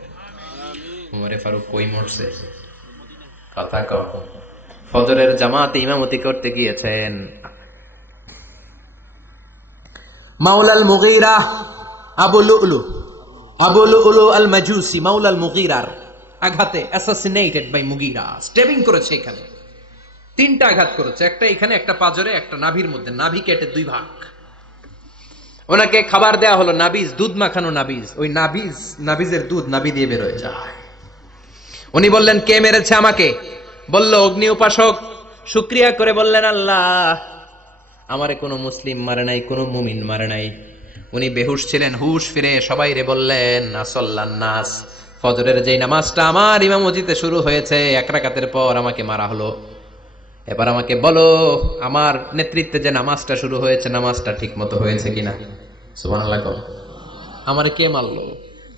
ওমরে ফারুক কই মরছে? কথা কও। ফজরের জামাতে ইমামতি করতে গিয়েছেন, মাওলাল মুগীরা আবু লুলু আল মাজুসি, মাওলাল মুগীরার আঘাতে অ্যাসাসিনেটেড বাই মুগীরা, স্টেবিং করেছে, এখানে তিনটা আঘাত করেছে, একটা এখানে, একটা পাজরে, একটা নাভির মধ্যে, নাভি কেটে দুই ভাগ। ওনাকে খাবার দেয়া হলো নাবিজ, দুধ মাখানো নাবিজ, ওই নাবিজের দুধ নাভি দিয়ে বের হয়ে যায়। উনি বললেন কে মেরেছে আমাকে? বলল অগ্নি উপাসক। শুকরিয়া করে বললেন আল্লাহ আমারে কোনো মুসলিম মারে নাই, কোনো মুমিন মারে নাই। উনি বেহুশ ছিলেন, হুশ ফিরে সবাই রে বললেন আসল্লান নাস, ফজরের যেই নামাজটা আমার ইমামতিতে শুরু হয়েছে, এক রাকাতের পর আমাকে মারা হলো, এবার আমাকে বলো আমার নেতৃত্বে যে নামাজটা শুরু হয়েছে নামাজটা ঠিক মতো হয়েছে কিনা। সুবহানাল্লাহ। আমারে কে মারলো?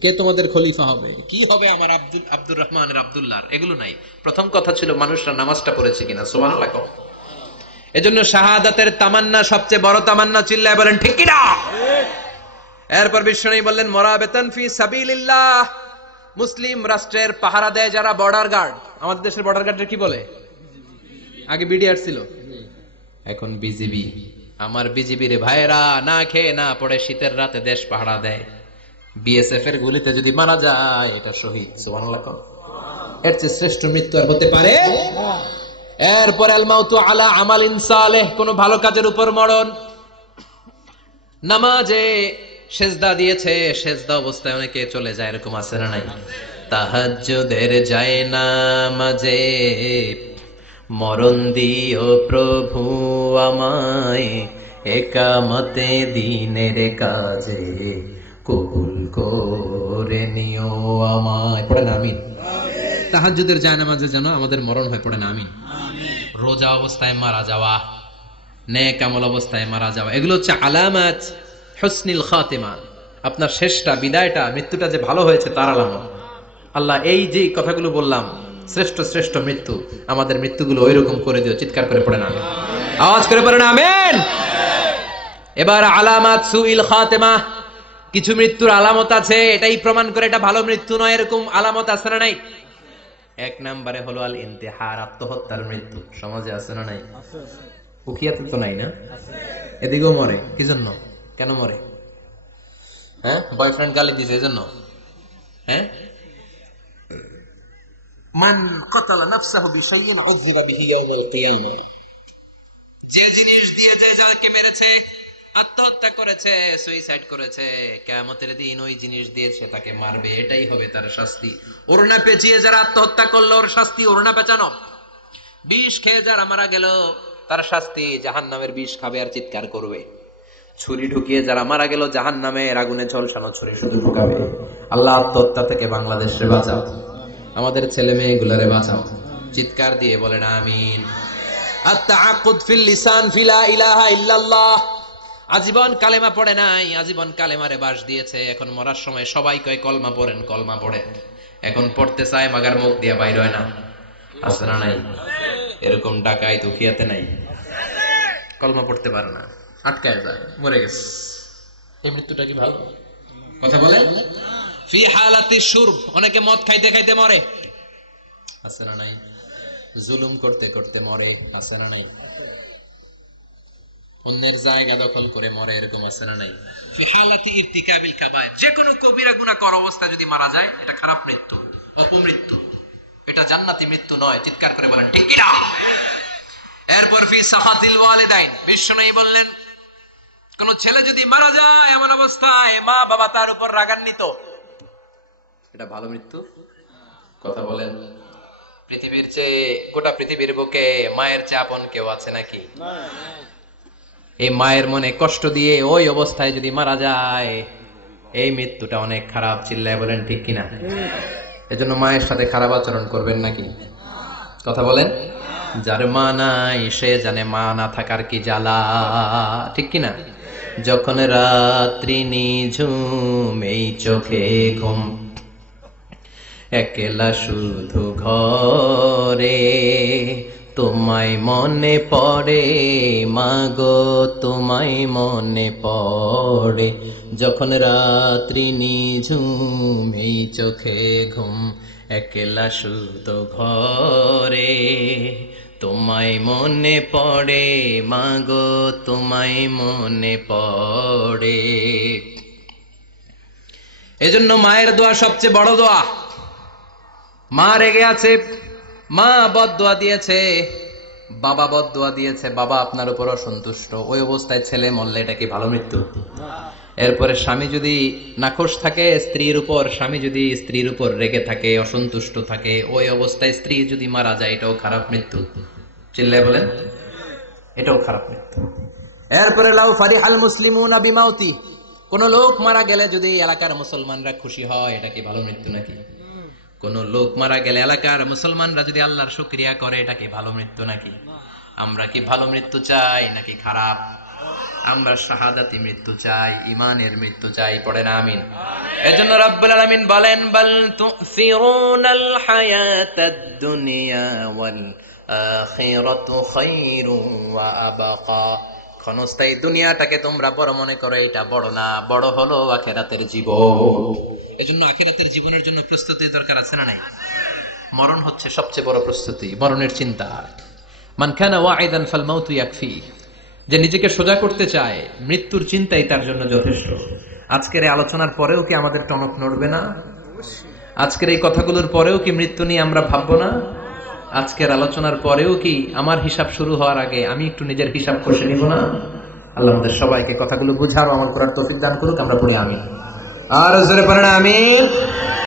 কে তোমাদের খলিফা হবে, কি হবে আমার আব্দুর রহমানের আব্দুল্লাহ, এগুলো নাই। প্রথম কথা ছিল মানুষরা নামাজটা পড়েছে কিনা, সুবহানাল্লাহ। এজন্য শাহাদাতের তামান্না সবচেয়ে বড় তামান্না, চিল্লায় বলেন ঠিক কিনা। এরপর বিশ্বনবী বললেন মুরাবিতান ফি সাবিলিল্লাহ, মুসলিম রাষ্ট্রের পাহারা দেয় যারা বর্ডার গার্ড। আমাদের দেশের বর্ডার গার্ডের কি বলে? আগে বিডিআর ছিল, এখন বিজিবি। আমার বিজিবির ভাইয়েরা না খেয়ে না পড়ে শীতের রাতে দেশ পাহারা দেয়। বিএসএফ এর গুলিতে যদি মারা যায় এটা শহীদ, সুবহানাল্লাহ। এর চেয়ে শ্রেষ্ঠ মৃত্যু আর হতে পারে? এরপর আল মাউতু আলা আমালিন সালেহ, কোন ভালো কাজের উপর মরণ। নামাজে সেজদা দিয়েছে, সেজদা অবস্থায় অনেকে চলে যায়, এরকম আছে না নাই? তাহাজ্জুদের যায় নামাজে মরণ দিও প্রভু আমায়, একামতে দিনের কাজে কবুল করে নিও আমায়। পড়েন আমিন। তাহাজ্জুদের যায় নামাজে যেন আমাদের মরণ হয়, পড়েন আমিন। রোজা অবস্থায় মারা যাওয়া, নেক আমল অবস্থায় মারা যাওয়া, এগুলো হচ্ছে আলামাত হুসনিল খাতিমা। আপনার শেষটা, বিদায়টা, মৃত্যুটা যে ভালো হয়েছে তার আলামত। আল্লাহ এই যে কথাগুলো বললাম, শ্রেষ্ঠ শ্রেষ্ঠ মৃত্যু, আমাদের মৃত্যুগুলো ওইরকম করে দিও। চিৎকার করে পড়েন আমিন, আওয়াজ করে পড়েন আমিন। এবার আলামাত সুইল খাতিমা, কিছু মৃত্যুর আলামত আছে, এটাই প্রমাণ করে এটা ভালো মৃত্যু নয়, এরকম আলামত আছে না নাই? এক নম্বরে হলো আল ইন্তিহার, আত্মহত্যার মৃত্যু। সমাজে আছে না নাই? উখিয়াতে তো নাই না? এদিকেও মরে, কি জন্য? কেন মরে? হ্যাঁ, বয়ফ্রেন্ড গালি দিয়েছে এজন্য? হ্যাঁ, মান কতালা নাফসাহু বিশাইইন উযিবা বিহি ইয়াউমাল কিয়ামাহ, যে জিনিস দিয়ে যে যাকে মেরেছে, আত্মহত্যা করেছে, সুইসাইড করেছে, কিয়ামতের দিন ওই জিনিস দিয়ে সে তাকে মারবে, এটাই হবে তার শাস্তি। ওড়না পেঁচিয়ে যারা আত্মহত্যা করলো ওর শাস্তি ওড়না পেঁচানো। বিষ খেয়ে যারা মারা গেল তার শাস্তি জাহান্নামের বিষ খাবে আর চিৎকার করবে। ছুরি ঢুকিয়ে যারা মারা গেল জাহান্নামের আগুনে ঝলসানো ছুরি শুধু ঢুকাবে। আল্লাহ আত্মহত্যা থেকে বাংলাদেশে বাঁচাও, আমাদের ছেলে মেয়েগুলোরে বাঁচাও। চিৎকার দিয়ে বলেন আমিন। আত-তাআক্কুদ ফিল লিসান ফি লা ইলাহা ইল্লাল্লাহ, আজীবন কালেমা পড়ে নাই, আজীবন কালেমারে বাস দিয়েছে, এখন মরার সময় সবাই কয় কলমা পড়েন, কলমা পড়েন। এখন পড়তে চায় মাগার মুখ দিয়ে বাইর হয় না, আছে না নাই? এরকম ডাকাইত উখিয়াতে নাই, কলমা পড়তে পারে না, আটকায় যায়, মরে গেছে। এই মৃত্যুটা কি ভালো? কথা বলেন। ফি হালাতি শুরব, অনেকে মদ খাইতে খাইতে মরে, আছে না নাই? জুলুম করতে করতে মরে, আছে না নাই? অন্যের জায়গা দখল করে মরে, এরকম আছে না নাই? ফি হালাতি ইরতিকাবিল কাবায়ের, যে কোনো কবিরা গুনাহ করা অবস্থায় যদি মারা যায় এটা খারাপ মৃত্যু, অপমৃত্যু, এটা জান্নাতি মৃত্যু নয়। চিৎকার করে বলেন ঠিক কি না? এরপর ফি সাখাতিল ওয়ালিদাইন, বিশ্বনবী বললেন কোন ছেলে যদি মারা যায় এমন অবস্থায় মা বাবা তার উপর রাগান্বিত, এটা ভালো মৃত্যু? কথা বলেন। পৃথিবীর চেয়ে, গোটা পৃথিবীর বুকে মায়ের চেয়ে আপন কেউ আছে নাকি? এই মায়ের মনে কষ্ট দিয়ে ওই অবস্থায় যদি মারা যায় এই মৃত্যুটা অনেক খারাপ। চিল্লায় বলেন ঠিক কিনা? এজন্য মায়ের সাথে খারাপ আচরণ করবেন নাকি? কথা বলেন। যার মা নাই সে জানে মা না থাকার কি জ্বালা, ঠিক কিনা? যখন রাত্রি নিঝুম এই চোখে ঘুম, একলা শুধু ঘরে, তোমায় মনে পড়ে মাগো, তোমায় মনে পড়ে। যখন রাত্রি নিঝুম এই চোখে ঘুম, একলা শুধু ঘরে, তোমায় মনে পড়ে মাগো, তোমায় মনে পড়ে। এজন্য মায়ের দোয়া সবচেয়ে বড় দোয়া। মা রেগে আছে, মা বদদোয়া দিয়েছে, বাবা বদদোয়া দিয়েছে, বাবা আপনার উপর অসন্তুষ্ট, ওই অবস্থায় ছেলে মরলে এটা কি ভালো মৃত্যু? এরপরে স্বামী যদি নাখোশ থাকে স্ত্রীর উপর, স্বামী যদি স্ত্রীর উপর রেগে থাকে, অসন্তুষ্ট থাকে, ওই অবস্থায় স্ত্রী যদি মারা যায় এটাও খারাপ মৃত্যু। চিল্লায় বলেন এটাও খারাপ মৃত্যু। এরপরে লাউ ফারিহাল মুসলিমুনা বিমাউতি, কোন লোক মারা গেলে যদি এলাকার মুসলমানরা খুশি হয় এটা কি ভালো মৃত্যু নাকি? কোন লোক মারা গেলে এলাকার মুসলমানরা যদি আল্লাহর শুকরিয়া করে এটা কি ভালো মৃত্যু নাকি? আমরা কি ভালো মৃত্যু চাই নাকি খারাপ? আমরা শাহাদাতি মৃত্যু চাই, ইমানের মৃত্যু চাই, পড়েন আমিন। এজন্য রব্বুল আলামিন বলেন বাল তুসিরুনাল হায়াতাদ দুনিয়া ওয়াল আখিরাতু খায়রুন ওয়া আবকা। ক্ষণস্থায়ী দুনিয়াটাকে তোমরা বড় মনে করো, এটা বড় না, বড় হলো আখিরাতের জীবন। এজন্য আখিরাতের জীবনের জন্য প্রস্তুতির দরকার আছে না নাই? মরণ হচ্ছে সবচেয়ে বড় প্রস্তুতি, মরণের চিন্তা। মান কানা ওয়াইদান ফাল মাউতু ইয়াকফি। যে নিজেকে সোজা করতে চায়, মৃত্যুর চিন্তাই তার জন্য যথেষ্ট। আজকের এই আলোচনার পরেও কি আমাদের টনক নড়বে না? আজকের এই কথাগুলোর পরেও কি মৃত্যু নিয়ে আমরা ভাববো না? আজকের আলোচনার পরেও কি আমার হিসাব শুরু হওয়ার আগে আমি একটু নিজের হিসাব কষে নিব না? আল্লাহ আমাদের সবাইকে কথাগুলো বুঝার, আমল করার তৌফিক দান করুক। আমরা পড়ে আমিন। আর জোরে পড়েন আমিন।